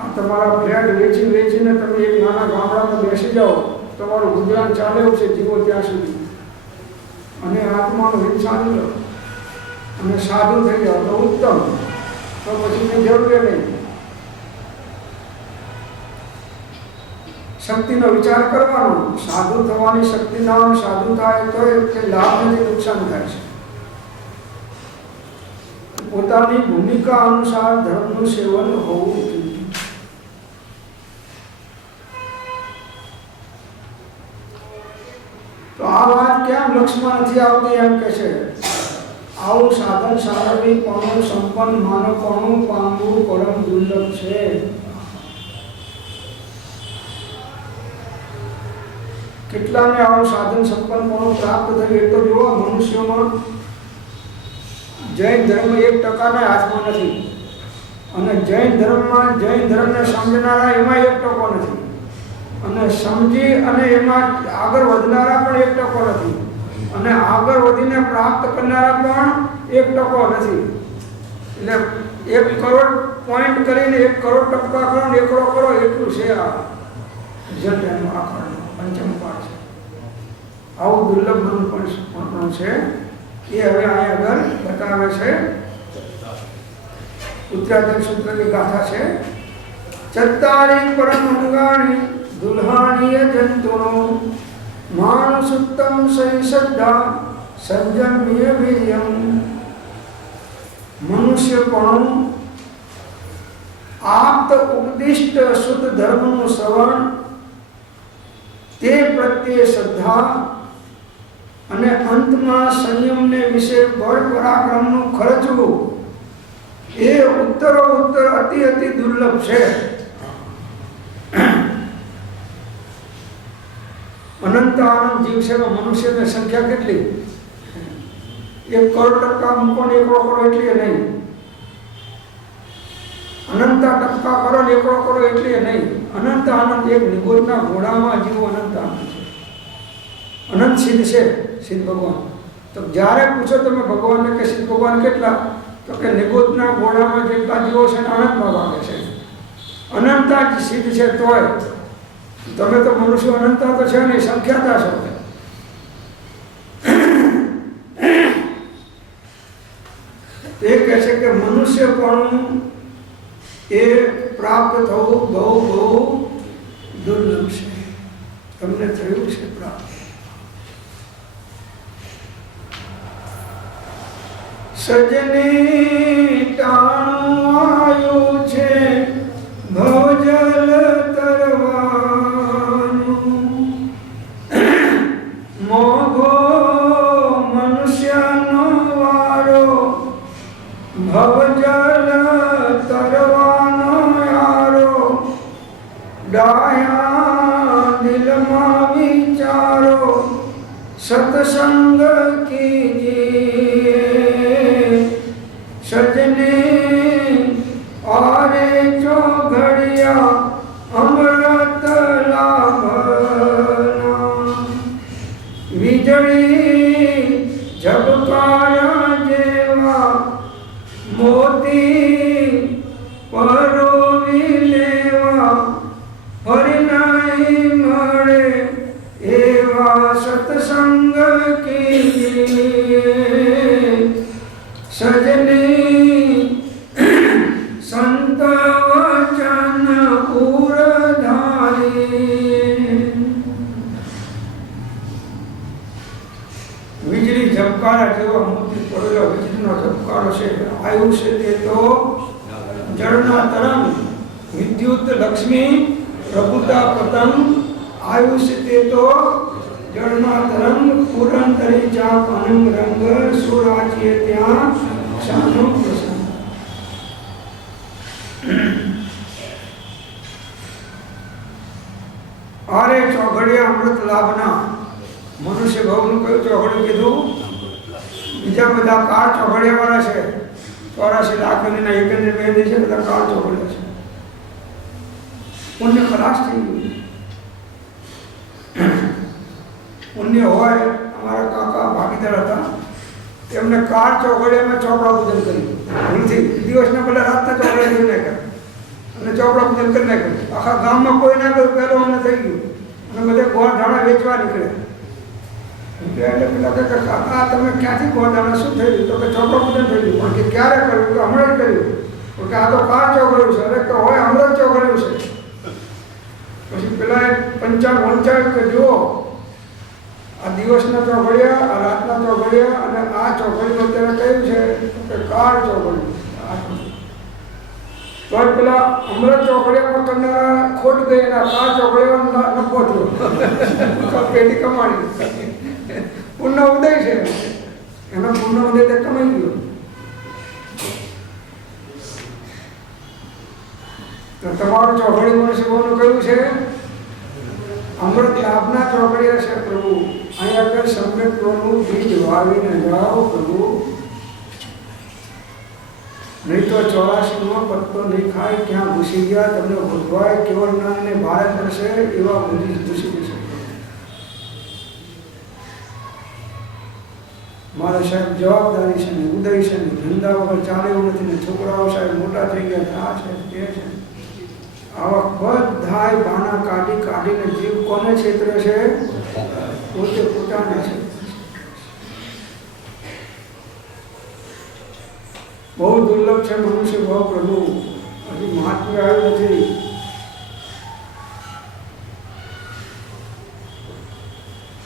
આ તમારા ફ્લેટ વેચીને તમે એક નાના ગામડામાં બેસી જાઓ, તમારું ગુજરાન ચાલે એવું છે જીવો ત્યાં સુધી, અને આત્માનું હિત સાધુ લો અને સાધુ થઈ જાઓ તો ઉત્તમ. તો પછી કંઈ જરૂર નહીં. શક્તિનો વિચાર કરવાનો. સાધુ થવાની શક્તિ ના સાધુ થાય તો એ લાભ નથી, નુકસાન થાય છે. પોતાની ભૂમિકા અનુસાર ધર્મનું સેવન હોવું જોઈએ. તો આ વાત કેમ લક્ષમાં નથી આવતી એમ કે છે, આવું સાધન સામગ્રીપણું સંપન્ન માનવપણું પામવું પરમ દુર્લભ છે. કેટલાને આવું સાધન સંપન્નપણું પ્રાપ્ત થયું એ તો જુઓ. મનુષ્યોમાં જૈન ધર્મ 1% હાથમાં નથી, અને જૈન ધર્મને સમજનારા એમાં 1% નથી, અને સમજી અને એમાં આગળ વધનારા પણ 1% નથી, અને આગળ વધીને પ્રાપ્ત કરનારા પણ 1% નથી. એટલે 1 કરોડ પોઈન્ટ કરીને 1 કરોડ ટપકા કરો ને 1 કરોડ કરો એટલું છે આ રિઝલ્ટ એનું આખરનું પંચમ પાઠ છે. આવું દુર્લભ પણ છે એ હવે અહીં આગળ બતાવે છે. ઉત્તરાધન સૂત્રની ગાથા છે. ચત્તારી પરમ અનુગાણી દુલ્હાણીય જંતુનો માનસુત્તમ સંસદ્ધા સંજમ્ય વીર્યમ. મનુષ્યપણું આપ્ત ઉપદિષ્ટ શુદ્ધ ધર્મનું શ્રવણ, તે પ્રત્યે શ્રદ્ધા અને અંતમાં સંયમને વિશે બળ પરાક્રમનું ખર્ચવું એ ઉત્તરોત્તર અતિ દુર્લભ છે. અનંત આનંદ જીવ છે. મનુષ્યની સંખ્યા કેટલી? 1 કરોડ ટકા મૂકો ને 1 કરોડ એટલી નહીં. અનંતા ટપકા કરો ને એકડો કરો એટલે નહીં. અનંત આનંદ એક નિગોદના ઘોડામાં જીવો અનંત આનંદ છે. અનંત સિદ્ધ છે સિદ્ધ ભગવાન. તો જ્યારે પૂછો તમે ભગવાનને કે સિદ્ધ ભગવાન કેટલા, તો કે નિગોદના ઘોડામાં જેટલા જીવો છે ને અનંતમાં વાગે છે. અનંતા જ સિદ્ધ છે. તોય તમે તો મનુષ્યો અનંતા તો છે નહીં, સંખ્યાતા છો. એ કહે છે કે મનુષ્ય પણ એ પ્રાપ્ત થવું બહુ બહુ દુર્લભ છે. તમને થયું છે પ્રાપ્ત. સજની ટાણું આવ્યું છે ભવજલ તરવાનું, મોઘો મનુષ્યનો વારો ભવજલ તરવાનો યારો, ડાયા દિલમાં વિચારો સત્સંગ કીજીએ. સજને આરે ચોઘડિયા અમૃત લાભના, વીજળી ઝબકારા જેવા મોતી પરોવી લેવા, ફરી નહીં મળે એવા સત્સંગ કીજીએ. સજની સંત વચન ઉરધારી. વીજળી ઝબકારા જેવા મોતી પડેલો વીજળીનો ઝબકારો છે. આવ્યું છે તે તો જળના તરંગ, વિદ્યુત લક્ષ્મી પ્રભુતા પતંગ. આવ્યું છે તે તો જળના તરંગ, પુરંતરી ચાપ અનંગ રંગ, સુરાજીએ ત્યાં શાનો પ્રસંગ. આરે ચોઘડિયા અમૃત લાભના. મનુષ્ય ભાવનું કયું ચોઘડિયું કીધું? બીજા બધા કાળ ચોઘડિયા વાળા છે. 84 લાખ અને 1 બે છે, બધા કાળ ચોઘડિયા છે. પુણ્ય ખલાસ થઈ ગયું. પુણ્ય હોય. અમારા કાકા ભાગીદાર હતા, એમને કાળ ચોઘડિયામાં ચોપડા પૂજન કર્યું. ભૂલથી દિવસના પહેલા રાતના ચોઘડિયા જેવું નાખ્યા અને ચોપડા પૂજન કરી નાખ્યું. આખા ગામમાં કોઈ ના કર્યું, પહેલો અમને થઈ ગયું. અને બધે ગોળ ધાણા વેચવા નીકળ્યા. એટલે પેલા કે કાકા તમે ક્યાંથી ગોળ ધાણા શું થયું? તો કે ચોપડા પૂજન થઈ ગયું. પણ કે ક્યારે કર્યું? કે હમણાં જ કર્યું. કે આ તો કાળ ચોઘડિયું છે. અરે તો હોય હમણાં જ ચોઘડિયું છે. પછી પેલા પંચાયત કે જુઓ, આ દિવસના ચોઘડિયા, આ રાતના ચોઘડિયા અને આ ચોઘડિયું અત્યારે કયું છે? કે કાળ ચોઘડિયું. તો પેલા અમૃત ચોઘડિયામાં કરનારા ખોટ ગઈ, એના કાળ ચોઘડિયામાં નફો થયો. પેટી કમાણી. પુણ્ય ઉદય છે એનો. પુણ્ય ઉદય તે કમાઈ ગયો. તો તમારું ચોઘડિયું મનુષ્યનું કયું છે? અમૃત લાભના ચોઘડિયા છે પ્રભુ. અહીં આગળ સમ્યક પ્રભુ બીજ વાવીને જાઓ પ્રભુ, નહીં તો 84 પત્તો નહીં ખાય. ક્યાં ઘૂસી ગયા તમને ભોગવાય. કેવળ જ્ઞાનને ભારત કરશે એવા બધી ઘૂસી જશે. મારા સાહેબ જવાબદારી છે ને, ઉદય છે ને, ધંધા વગર ચાલે એવું નથી ને, છોકરાઓ સાહેબ મોટા થઈ ગયા, આ છે તે છે. આવા બધાય બાના કાઢીને જીવ કોને છેતરે છે? પોતે પોતાને છે. બહુ દુર્લભ છે મનુષ્ય ભાવ પ્રભુ. હજી મહાત્મ્ય આવ્યું નથી.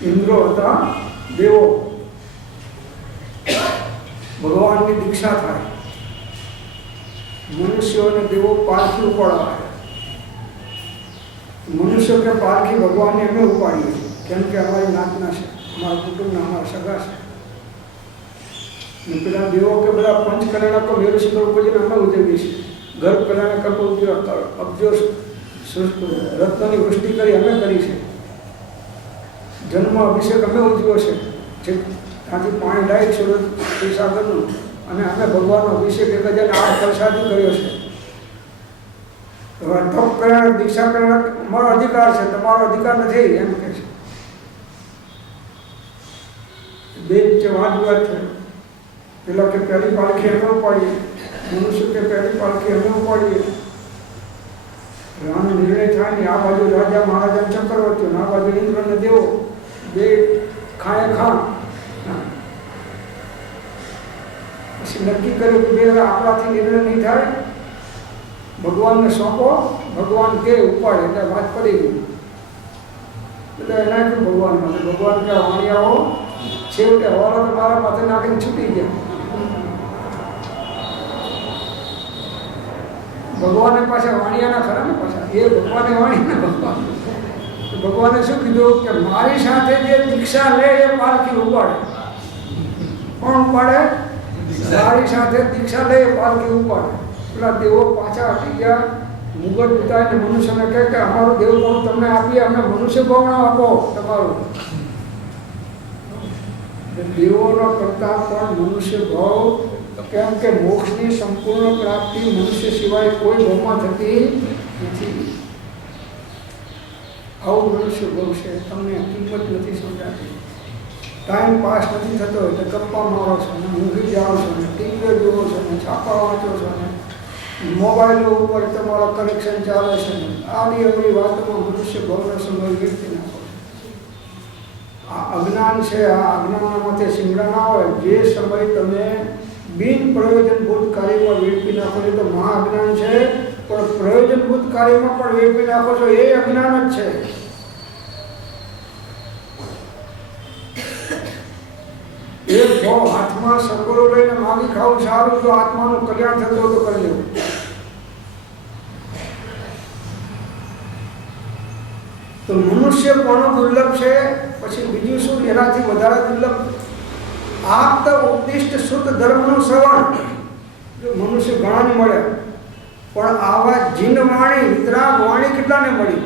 ઇન્દ્રો હતા દેવો. ભગવાનની દીક્ષા થાય, મનુષ્યો અને દેવો પારખી ઉપાડવા. મનુષ્યો કે પારખી ભગવાનને અમે ઉપાડીએ, કેમ કે અમારી નાતના છે, અમારા કુટુંબના, અમારા સગા છે. ને પેલા દેવો કે બધા પંચકલ્યાણકો વેરશિખર પૂજન અમે ઉજવીએ છીએ. ગર્ભ કલ્યાણક અબજો રત્નની વૃષ્ટિ કરી અમે કરી છે. જન્મ અભિષેક અમે ઉજવ્યો છે. ત્યાંથી પાણી લાયક સુરત સાગરનું, અને અમે ભગવાનનો અભિષેક 1008 પ્રસાદી કર્યો છે. હવે તપ કર્યા દીક્ષા કર્યા મારો અધિકાર છે, તમારો અધિકાર નથી એમ કે છે. બે વચ્ચે વાદ વિવાદ થયો. પેલા કે પહેલી પાલખી અમે ઉપાડીએ, મનુષ્ય કે પહેલી પાલખી અમે ઉપાડીએ. આનો નિર્ણય થાય ને આ બાજુ રાજા મહારાજા ચક્રવર્તીઓ, આ બાજુ ઇન્દ્ર ને દેવો, બે ખાએ ખા. પછી નક્કી કર્યું કે બે આપણાથી નિર્ણય નહીં થાય, ભગવાનને સોંપો, ભગવાન કે ઉપાડે. એટલે વાત પડી ગઈ. એટલે એના કે ભગવાન માટે ભગવાન કે વાણિયાઓ છેવટે હવાલો તો મારા માથે નાખીને છૂટી ગયા. ભગવાને પાછા વાણિયાના ખરા ને પાછા એ ભગવાને વાણિયાના ભગવાન. ભગવાને શું કીધું કે મારી સાથે જે દીક્ષા લે એ પાલખી ઉપાડે. કોણ ઉપાડે? મારી સાથે દીક્ષા લે એ પાલખી ઉપાડે. પેલા દેવો પાછા હટી ગયા. મુગટ પિતાને મનુષ્યને કહે કે અમારું દેવ ગુણ તમને આપીએ, અમને મનુષ્ય ભાવના આપો તમારું. દેવોનો કરતા પણ મનુષ્ય ભાવ, કેમ કે મોક્ષની સંપૂર્ણ પ્રાપ્તિ મનુષ્ય સિવાય કોઈ ભાવમાં થતી નથી. આવું મનુષ્ય ભાવ છે. તમને કિંમત નથી સમજાતી, ટાઈમ પાસ નથી થતો એટલે ગપ્પા મારો છો ને, મૂવી જાઓ છો ને, ટીવી જોવો છો ને, છાપા વાંચો છો ને, મોબાઈલ ઉપર તમારો કનેક્શન ચાલે છે ને, આવી એવી વાતોમાં મનુષ્ય ભાવનો સમય વ્યક્તિ નાખો. આ અજ્ઞાન છે. આ અજ્ઞાનના માથે શિંગડા ના હોય. જે સમય તમે બિન પ્રયોજનભૂત કાર્યમાં વેડફી નાખો છો તો મહા અજ્ઞાન છે, પણ પ્રયોજનભૂત કાર્યમાં પણ વેડફી નાખો છો એ અજ્ઞાન જ છે. એક ભાવ હાથમાં સગવડો લઈને માગી ખાવું સારું, જો આત્માનું કલ્યાણ થતું હોય તો કરી લેવું. તો મનુષ્ય પણ દુર્લભ છે. પછી બીજું શું એનાથી વધારે દુર્લભ? આપ્ત ઉપદિષ્ટ શુદ્ધ ધર્મનું શ્રવણ. જો મનુષ્ય ઘણાને મળે, પણ આવા જીન વાણી, વિતરાગ વાણી કેટલાને મળી?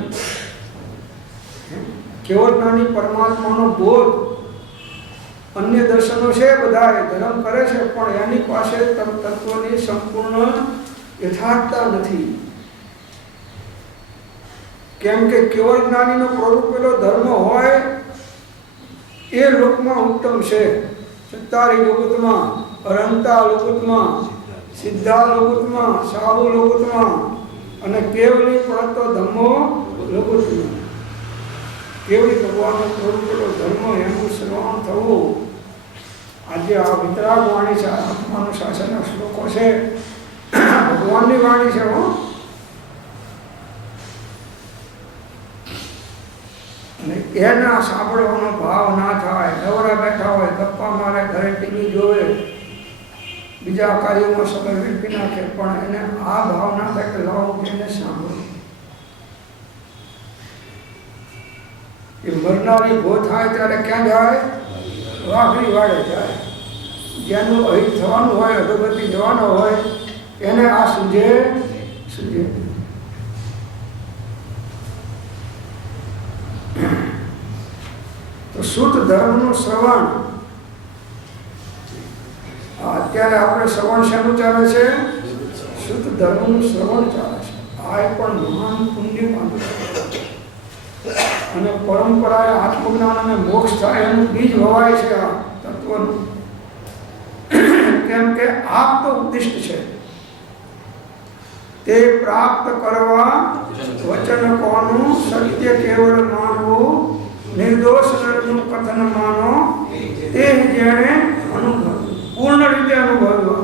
કેવળ જ્ઞાની પરમાત્માનો બોધ. અન્ય દર્શનો છે, બધા ધર્મ કરે છે, પણ એની પાસે તત્વની સંપૂર્ણ યથાર્થતા નથી. કેમ કે કેવળ જ્ઞાનીનો પ્રરૂપેલો ધર્મ હોય એ લોકમાં ઉત્તમ છે. સત્તારી લોકોતમાં, અરંતા લોકોતમાં, સિદ્ધા લોકોતમાં, સાહુ લોકોતમાં અને કેવલી પડતો ધર્મો લોકોતમાં. કેવલી ભગવાનનો પ્રરૂપેલો ધર્મ એનું શ્રવણ થવું. આજે આ વિતરાગ વાણી છે, આત્માનું શાસનના શ્લોકો છે, ભગવાનની વાણી છે. અને એના સાંભળવાનો ભાવ ના થાય. નવરા બેઠા હોય, ગપ્પા મારે, ઘરે ટીવી જોવે, બીજા કાર્યોમાં સમય વેડફી નાખે, પણ એને આ ભાવ ના થાય કે લાવો એને સાંભળો. એ મરનારી ભો થાય ત્યારે ક્યાં જાય? વાઘરી વાળે જાય. જેનું અહિત થવાનું હોય, અધોગતિ જવાનો હોય, એને આ સૂજે. તો શુદ્ધ ધર્મનું શ્રવણ. અત્યારે આપણે શ્રવણ શેનું ચાલે છે? શુદ્ધ ધર્મનું શ્રવણ ચાલે છે. આ પણ મહાન પુણ્ય માનવું. અને પરંપરાએ આત્મજ્ઞાન અને મોક્ષ થાય એનું બીજ વવાય છે આ તત્વનું. કેમ કે આપ તો ઉદ્દિષ્ટ છે, તે પ્રાપ્ત કરવા વચન કોનું સત્ય કેવળ માનવું, નિર્દોષ નરનું કથન માનો, તે જેણે અનુભવ પૂર્ણ રીતે અનુભવ્યો.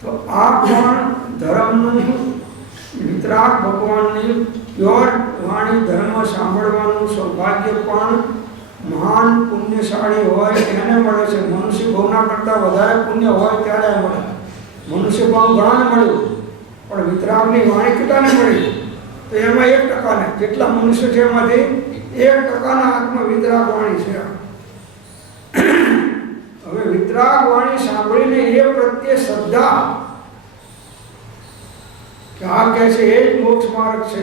તો આ પણ ધર્મનું વિતરાગ ભગવાનની પ્યોર વાણી ધર્મ સાંભળવાનું સૌભાગ્ય પણ મહાન પુણ્યશાળી હોય એને મળે છે. મનુષ્ય ભાવના કરતાં વધારે પુણ્ય હોય ત્યારે મળે. મનુષ્ય ભાવ ઘણાને મળ્યું, પણ વિતરાગની વાણી કેટલાને મળી? તો એમાં 1% ને જેટલા મનુષ્ય છે એમાંથી 1% હાથમાં વિતરાગ વાણી છે. હવે વિતરાગ વાણી સાંભળીને એ પ્રત્યે શ્રદ્ધા કે આ કહે છે એ જ મોક્ષ માર્ગ છે.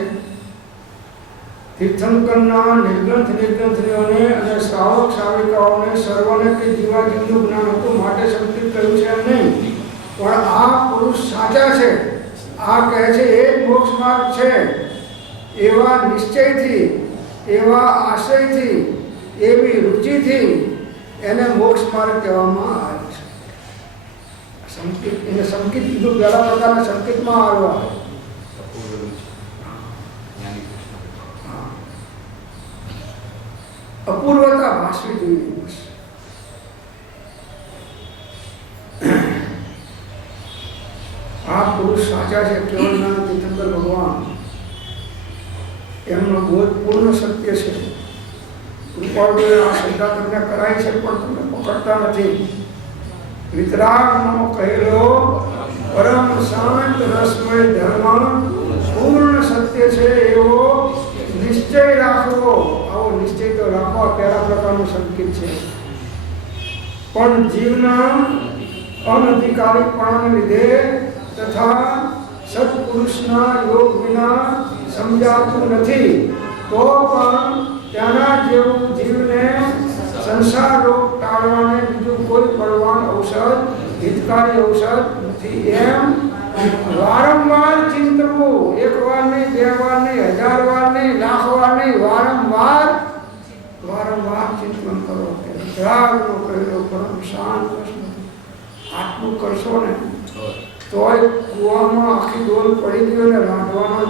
તીર્થંકરના નિર્ગ્રંથીઓને અને શ્રાવક શ્રાવિકાઓને સર્વને જીવોને કે જીવાજીવનું જ્ઞાન હતું માટે સંકિત કર્યું છે એમ નહીં, પણ આ પુરુષ સાચા છે, આ કહે છે એ જ મોક્ષ માર્ગ છે, એવા નિશ્ચયથી, એવા આશયથી, એવી રુચિથી એને મોક્ષ માર્ગ કહેવામાં આવે છે. સંકિત એને સંકિત કીધું, પહેલા પ્રકારના સંકિતમાં આવ્યા અપૂર્વતા ભાસવી જોઈએ. બસ આ પુરુષ સાચા છે, કેવળના તીર્થંકર ભગવાન, એમનો બોધ પૂર્ણ સત્ય છે. કૃપાળુએ આ શ્રદ્ધા તમને કરાય છે, પણ તમે પકડતા નથી. વિતરાગનો કહેલો પરમ શાંત રસમય ધર્મ પૂર્ણ સત્ય છે, એવો નિશ્ચય રાખવો. આવો નિશ્ચય તો રાખવા પહેલા પ્રકારનું સંકેત છે. પણ જીવના અનધિકારીપણાને લીધે તથા સત્પુરુષના યોગ વિના સમજાતું નથી, તો પણ ત્યાંના જેવું જીવને સંસાર રોગ ટાળવાને બીજું કોઈ બળવાન ઔષધ, હિતકારી ઔષધ નથી. એમ વારંવાર ચિંતવું, એક વાર નહીં, બે વાર નહીં, 1000 વાર નહીં, લાખ વાર નહીં, વારંવાર ચિંતન કરો. રાગનો કહેલો પરમ શાંત. આટલું કરશો ને તોય કૂવામાં આખી ડોલ પડી ગયો ને રાંધવાનો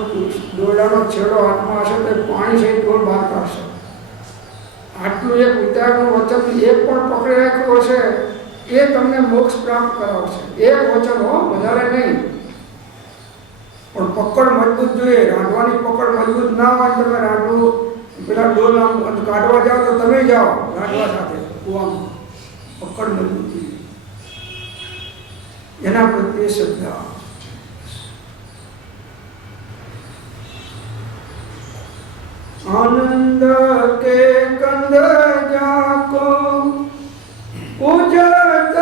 દોરડાનો છેડો હાથમાં હશે તો પાણી સહિત ડોલ બહાર કાઢશે. આટલું એક વિચારનું વચન એક પણ પકડી રાખ્યું હશે એ તમને મોક્ષ પ્રાપ્ત કરાવશે. એક વચન હો, વધારે નહીં, પણ પકડ મજબૂત જોઈએ. રાંધવાની પકડ મજબૂત ના હોય તમે રાંધવું પેલા ડોલ કાઢવા જાઓ તો તમે જાઓ રાંધવા સાથે કૂવામાં, પકડ મજબૂત જોઈએ. એના પ્રત્યે શ્રદ્ધા. આનંદ કે કંદ જાકો પૂજત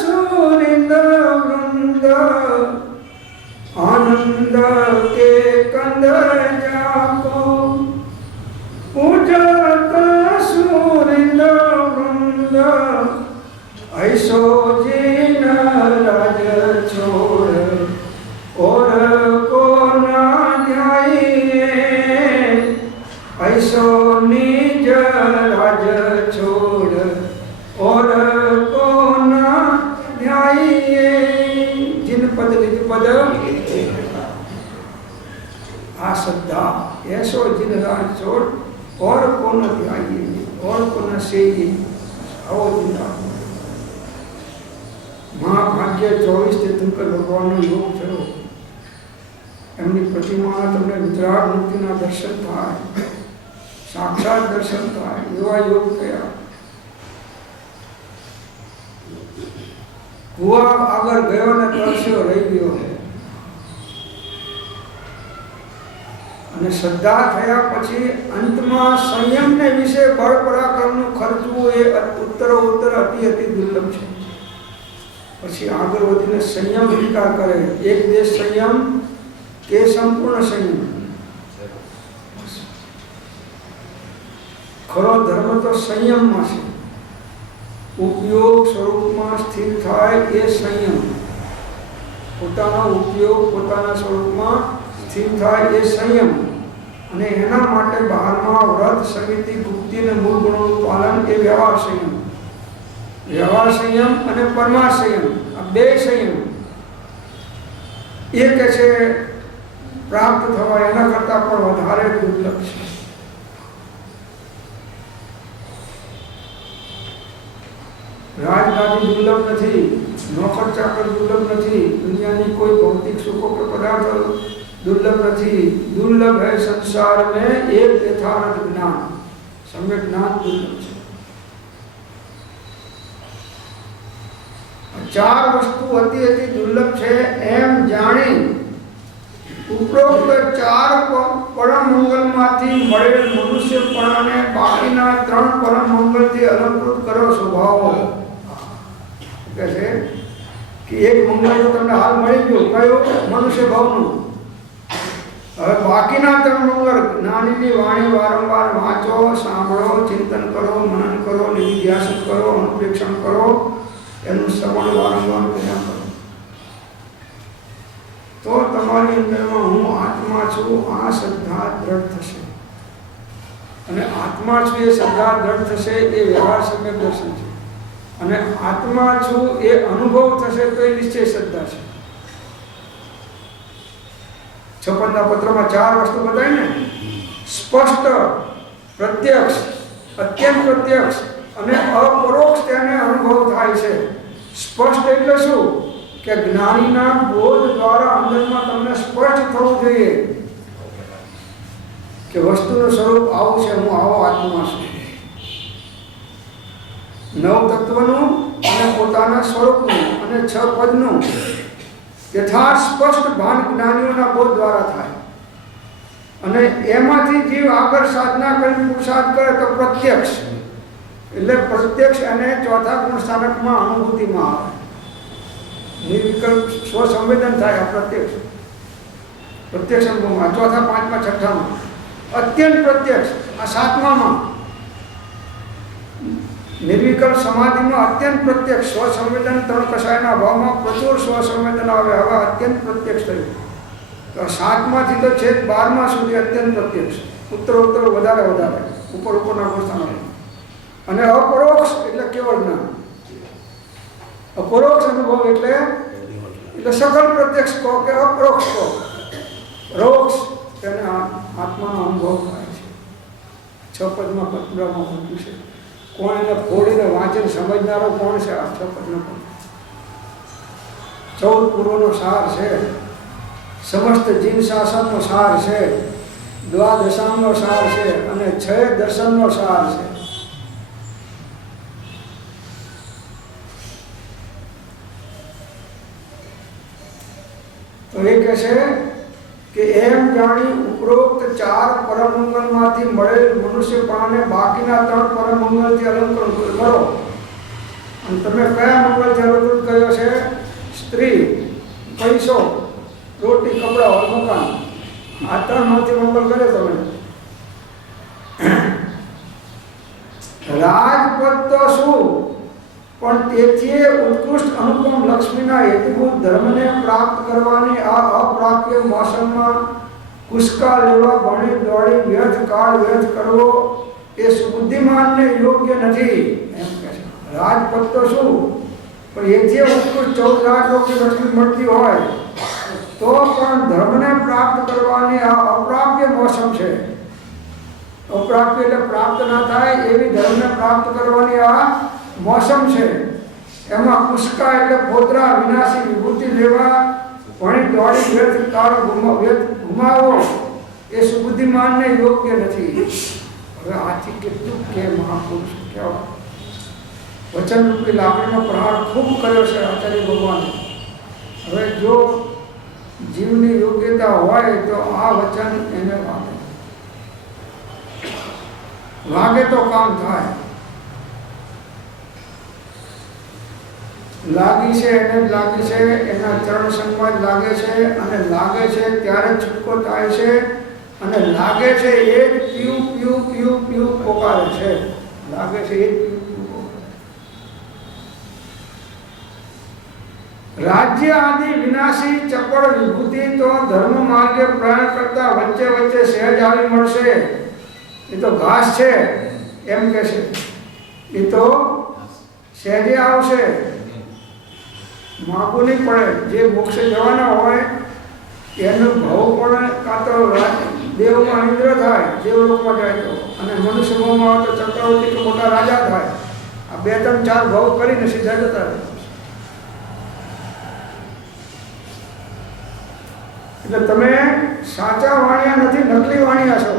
સુરિંદ વૃંદ, આનંદ કે કંદ જાકો પૂજત સુરિંદ વૃંદ, ऐसो जिन राज छोड़ और को ना ध्याइए, ऐसो निज राज छोड़ और को ना ध्याइए. जिन पद निज पद आ श्रद्धा, ऐसो जिन राज छोड़ और को न ध्याइए, और को न सेइए. आओ जिन મહાભાગ્ય 24 તીર્થંકર ભગવાનનો યોગ થયો. એમની પ્રતિમાના તમને વિતરાગ મૂર્તિના દર્શન થાય, સાક્ષાત દર્શન થાય, એવા યોગ થયા. કુવા આગળ ગયો ને તરસ્યો રહી ગયો, અને શ્રદ્ધા થયા પછી અંતમાં સંયમને વિશે બળ પરાક્રમનું ખર્ચવું એ ઉત્તરોત્તર અતિ દુર્લભ છે. પછી આગળ વધીને સંયમ વિકાર કરે. એક દેશ સંયમ કે સંપૂર્ણ સંયમ. ખરો ધર્મ તો સંયમમાં છે. ઉપયોગ સ્વરૂપમાં સ્થિર થાય એ સંયમ, પોતાનો ઉપયોગ પોતાના સ્વરૂપમાં સ્થિર થાય એ સંયમ. અને એના માટે બહારમાં વ્રત, સમિતિ, ગુપ્તિ અને મૂળ ગુણોનું પાલન એ વ્યવહાર સંયમ. વ્યવહાર સંયમ અને પરમાર સંયમ, આ બે સંયમ એ કે છે પ્રાપ્ત થવા એના કરતાં પણ વધારે દુર્લભ છે. રાજગાદી દુર્લભ નથી, નોકર ચાકર દુર્લભ નથી, દુનિયાની કોઈ ભૌતિક સુખો કે પદાર્થો दुर्लभ नहीं. दुर्लभ है संसार में एक यथार्थ ज्ञान, सम्यक ज्ञान दुर्लभ है. चार वस्तु अति अति दुर्लभ है एम जानी उपरोक्त चार परम मंगल माथी मळे मनुष्यपणाने बाकीना त्रण परम मंगल थी अलंकृत करो स्वभाव. कैसे कि एक मंगल तो તમને હાલ મળી ગયો કયો મનુષ્ય ભાવનું, હવે બાકીના ત્રણ મંગળ જ્ઞાનીની વાણી વારંવાર વાંચો, સાંભળો, ચિંતન કરો, મનન કરો, નિધિધ્યાસન કરો, અનુપ્રેક્ષણ કરો, એનું શ્રવણ વારંવાર કર્યા કરો, તો તમારી અંદરમાં હું આત્મા છું આ શ્રદ્ધા દ્રઢ થશે. અને આત્મા છું એ શ્રદ્ધા દ્રઢ થશે એ વ્યવહાર સમ્યક દર્શન છે. અને આત્મા છું એ અનુભવ થશે તો એ નિશ્ચય શ્રદ્ધા છે. 56ના પત્રમાં 4 વસ્તુ બતાવી ને: સ્પષ્ટ, પ્રત્યક્ષ, અત્યંત પ્રત્યક્ષ અને અપરોક્ષ તેને અનુભવ થાય છે. સ્પષ્ટ એટલે શું? કે જ્ઞાનીના બોધ દ્વારા અંદરમાં તમને સ્પષ્ટ થવું જોઈએ કે વસ્તુનું સ્વરૂપ આવું છે, હું આવો આત્મા છું. નવ તત્વનું અને પોતાના સ્વરૂપનું અને 6 પદનું યથાર્થ સ્પષ્ટ ભાન જ્ઞાનીઓના બોધ દ્વારા થાય. અને એમાંથી જીવ આગળ સાધના કરી પુરુષાર્થ કરે તો પ્રત્યક્ષ, એટલે પ્રત્યક્ષ અને ચોથા ગુણ સ્થાનકમાં અનુભૂતિમાં આવે. નિર્વિકલ્પ સ્વસંવેદન થાય આ પ્રત્યક્ષ અનુભવમાં. ચોથા, પાંચમા, છઠ્ઠામાં અત્યંત પ્રત્યક્ષ. આ 7મામાં નિર્વિકલ્પ સમાધિમાં અત્યંત પ્રત્યક્ષ સ્વસંવેદન 3 કષાયના ભાવમાં પ્રચુર સ્વસંવેદન આવે. હવે અત્યંત પ્રત્યક્ષ થયું. તો 7માંથી તો છેક 12મા સુધી અત્યંત પ્રત્યક્ષ, ઉત્તર વધારે ઉપરના ગુણસ્થાનો. અને અપરોક્ષ એટલે કેવળ જ્ઞાન. અપરોક્ષ અનુભવ એટલે સકલ પ્રત્યક્ષ કહો કે અપરોક્ષ કહો. રોક્ષ તેને આત્માનો અનુભવ થાય છે. 6 પદમાં પૂરામાં મૂક્યું છે. કોણ એને ફોડીને વાંચીને સમજનારો કોણ છે? આ 6 પદનો 14 પૂર્વનો સાર છે, સમસ્ત જીન શાસનનો સાર છે, દ્વાદશાંગનો સાર છે અને 6 દર્શનનો સાર છે. તો એ કહે છે કે એમ જાણી ઉપરોક્ત 4 પરમમંગલમાંથી મળેલ મનુષ્યપણાને બાકીના 3 પરમમંગલથી અલંકૃત કરો. અને તમે કયા મંગલથી અલંકૃત કર્યો છે? સ્ત્રી, પૈસો, રોટી, કપડા, મકાન. આ 3માંથી મંગલ કર્યો તમે. રાજપદ તો શું, પણ તેથી ઉત્કૃષ્ટ અનુપમ લક્ષ્મીના હેતુભૂત ધર્મને પ્રાપ્ત કરવાની આ અપ્રાપ્ય મોસમમાં કુસ્કા લેવા ભણી દોડી વ્યર્થ કાળ વ્યર્થ કરવો એ સુબુદ્ધિમાનને યોગ્ય નથી. એમ કહે છે. રાજપદ તો શું, પણ એથી ઉત્કૃષ્ટ 14 રાજલોકની લક્ષ્મી મળતી હોય તો પણ ધર્મને પ્રાપ્ત કરવાની આ અપ્રાપ્ય મોસમ છે. અપ્રાપ્ય એટલે પ્રાપ્ત ના થાય એવી ધર્મને પ્રાપ્ત કરવાની આ મોસમ છે. એમાં કુસ્કા એટલે પોતરા વિનાશી વિભૂતિ લેવા ભણી દોડી વ્યર્થ કાળ ગુમાવો એ સુબુદ્ધિમાનને યોગ્ય નથી. હવે આથી કેટલું કે મહાપુરુષ કહેવાય. વચનરૂપી લાકડીનો પ્રહાર ખૂબ કર્યો છે આચાર્ય ભગવાને. હવે જો જીવની યોગ્યતા હોય તો આ વચન એને વાગે તો કામ થાય. લાગી છે એને જ લાગી છે, એના ચરણ સંગમાં જ લાગે છે. અને લાગે છે ત્યારે છૂટકો થાય છે. અને લાગે છે એ જ પીવું પીવું પીવું પીવું પોકારે છે. લાગે છે એ જ પીવું પીવું પોકારે. રાજ્ય આદિ વિનાશી ચપળ વિભૂતિ તો ધર્મ માર્ગે પ્રયાણ કરતા વચ્ચે વચ્ચે સહેજ આવી મળશે. એ તો ઘાસ છે એમ કે છે. એ તો સહેજે આવશે, માગવું નહીં પડે. જે મોક્ષે જવાના હોય એનો ભાવ પણ કાં તો દેવમાં ઇન્દ્ર થાય, દેવલોકમાં જાય તો, અને મનુષ્ય ભાવમાં આવે તો ચક્રવર્તી કે મોટા રાજા થાય. આ 2 3 4 ભાવ કરીને સીધા જતા રહે. એટલે તમે સાચા વાણિયા નથી, નકલી વાણિયા છો.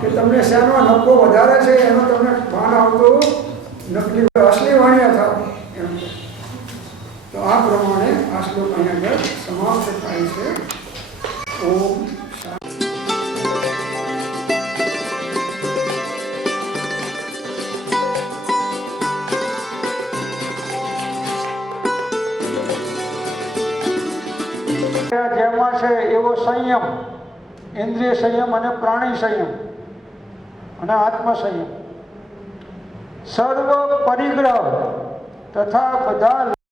કે તમને શેનો નફો વધારે છે એનો તમને ભાન આવતું નકલી, અસલી વાણિયા થાવ એમ. તો આ પ્રમાણે આ શ્લોક અહીંયા આગળ સમાપ્ત થાય છે. ઓમ જેમાં છે એવો સંયમ ઇન્દ્રિય સંયમ અને પ્રાણી સંયમ અને આત્મ સંયમ. સર્વ પરિગ્રહ તથા બધા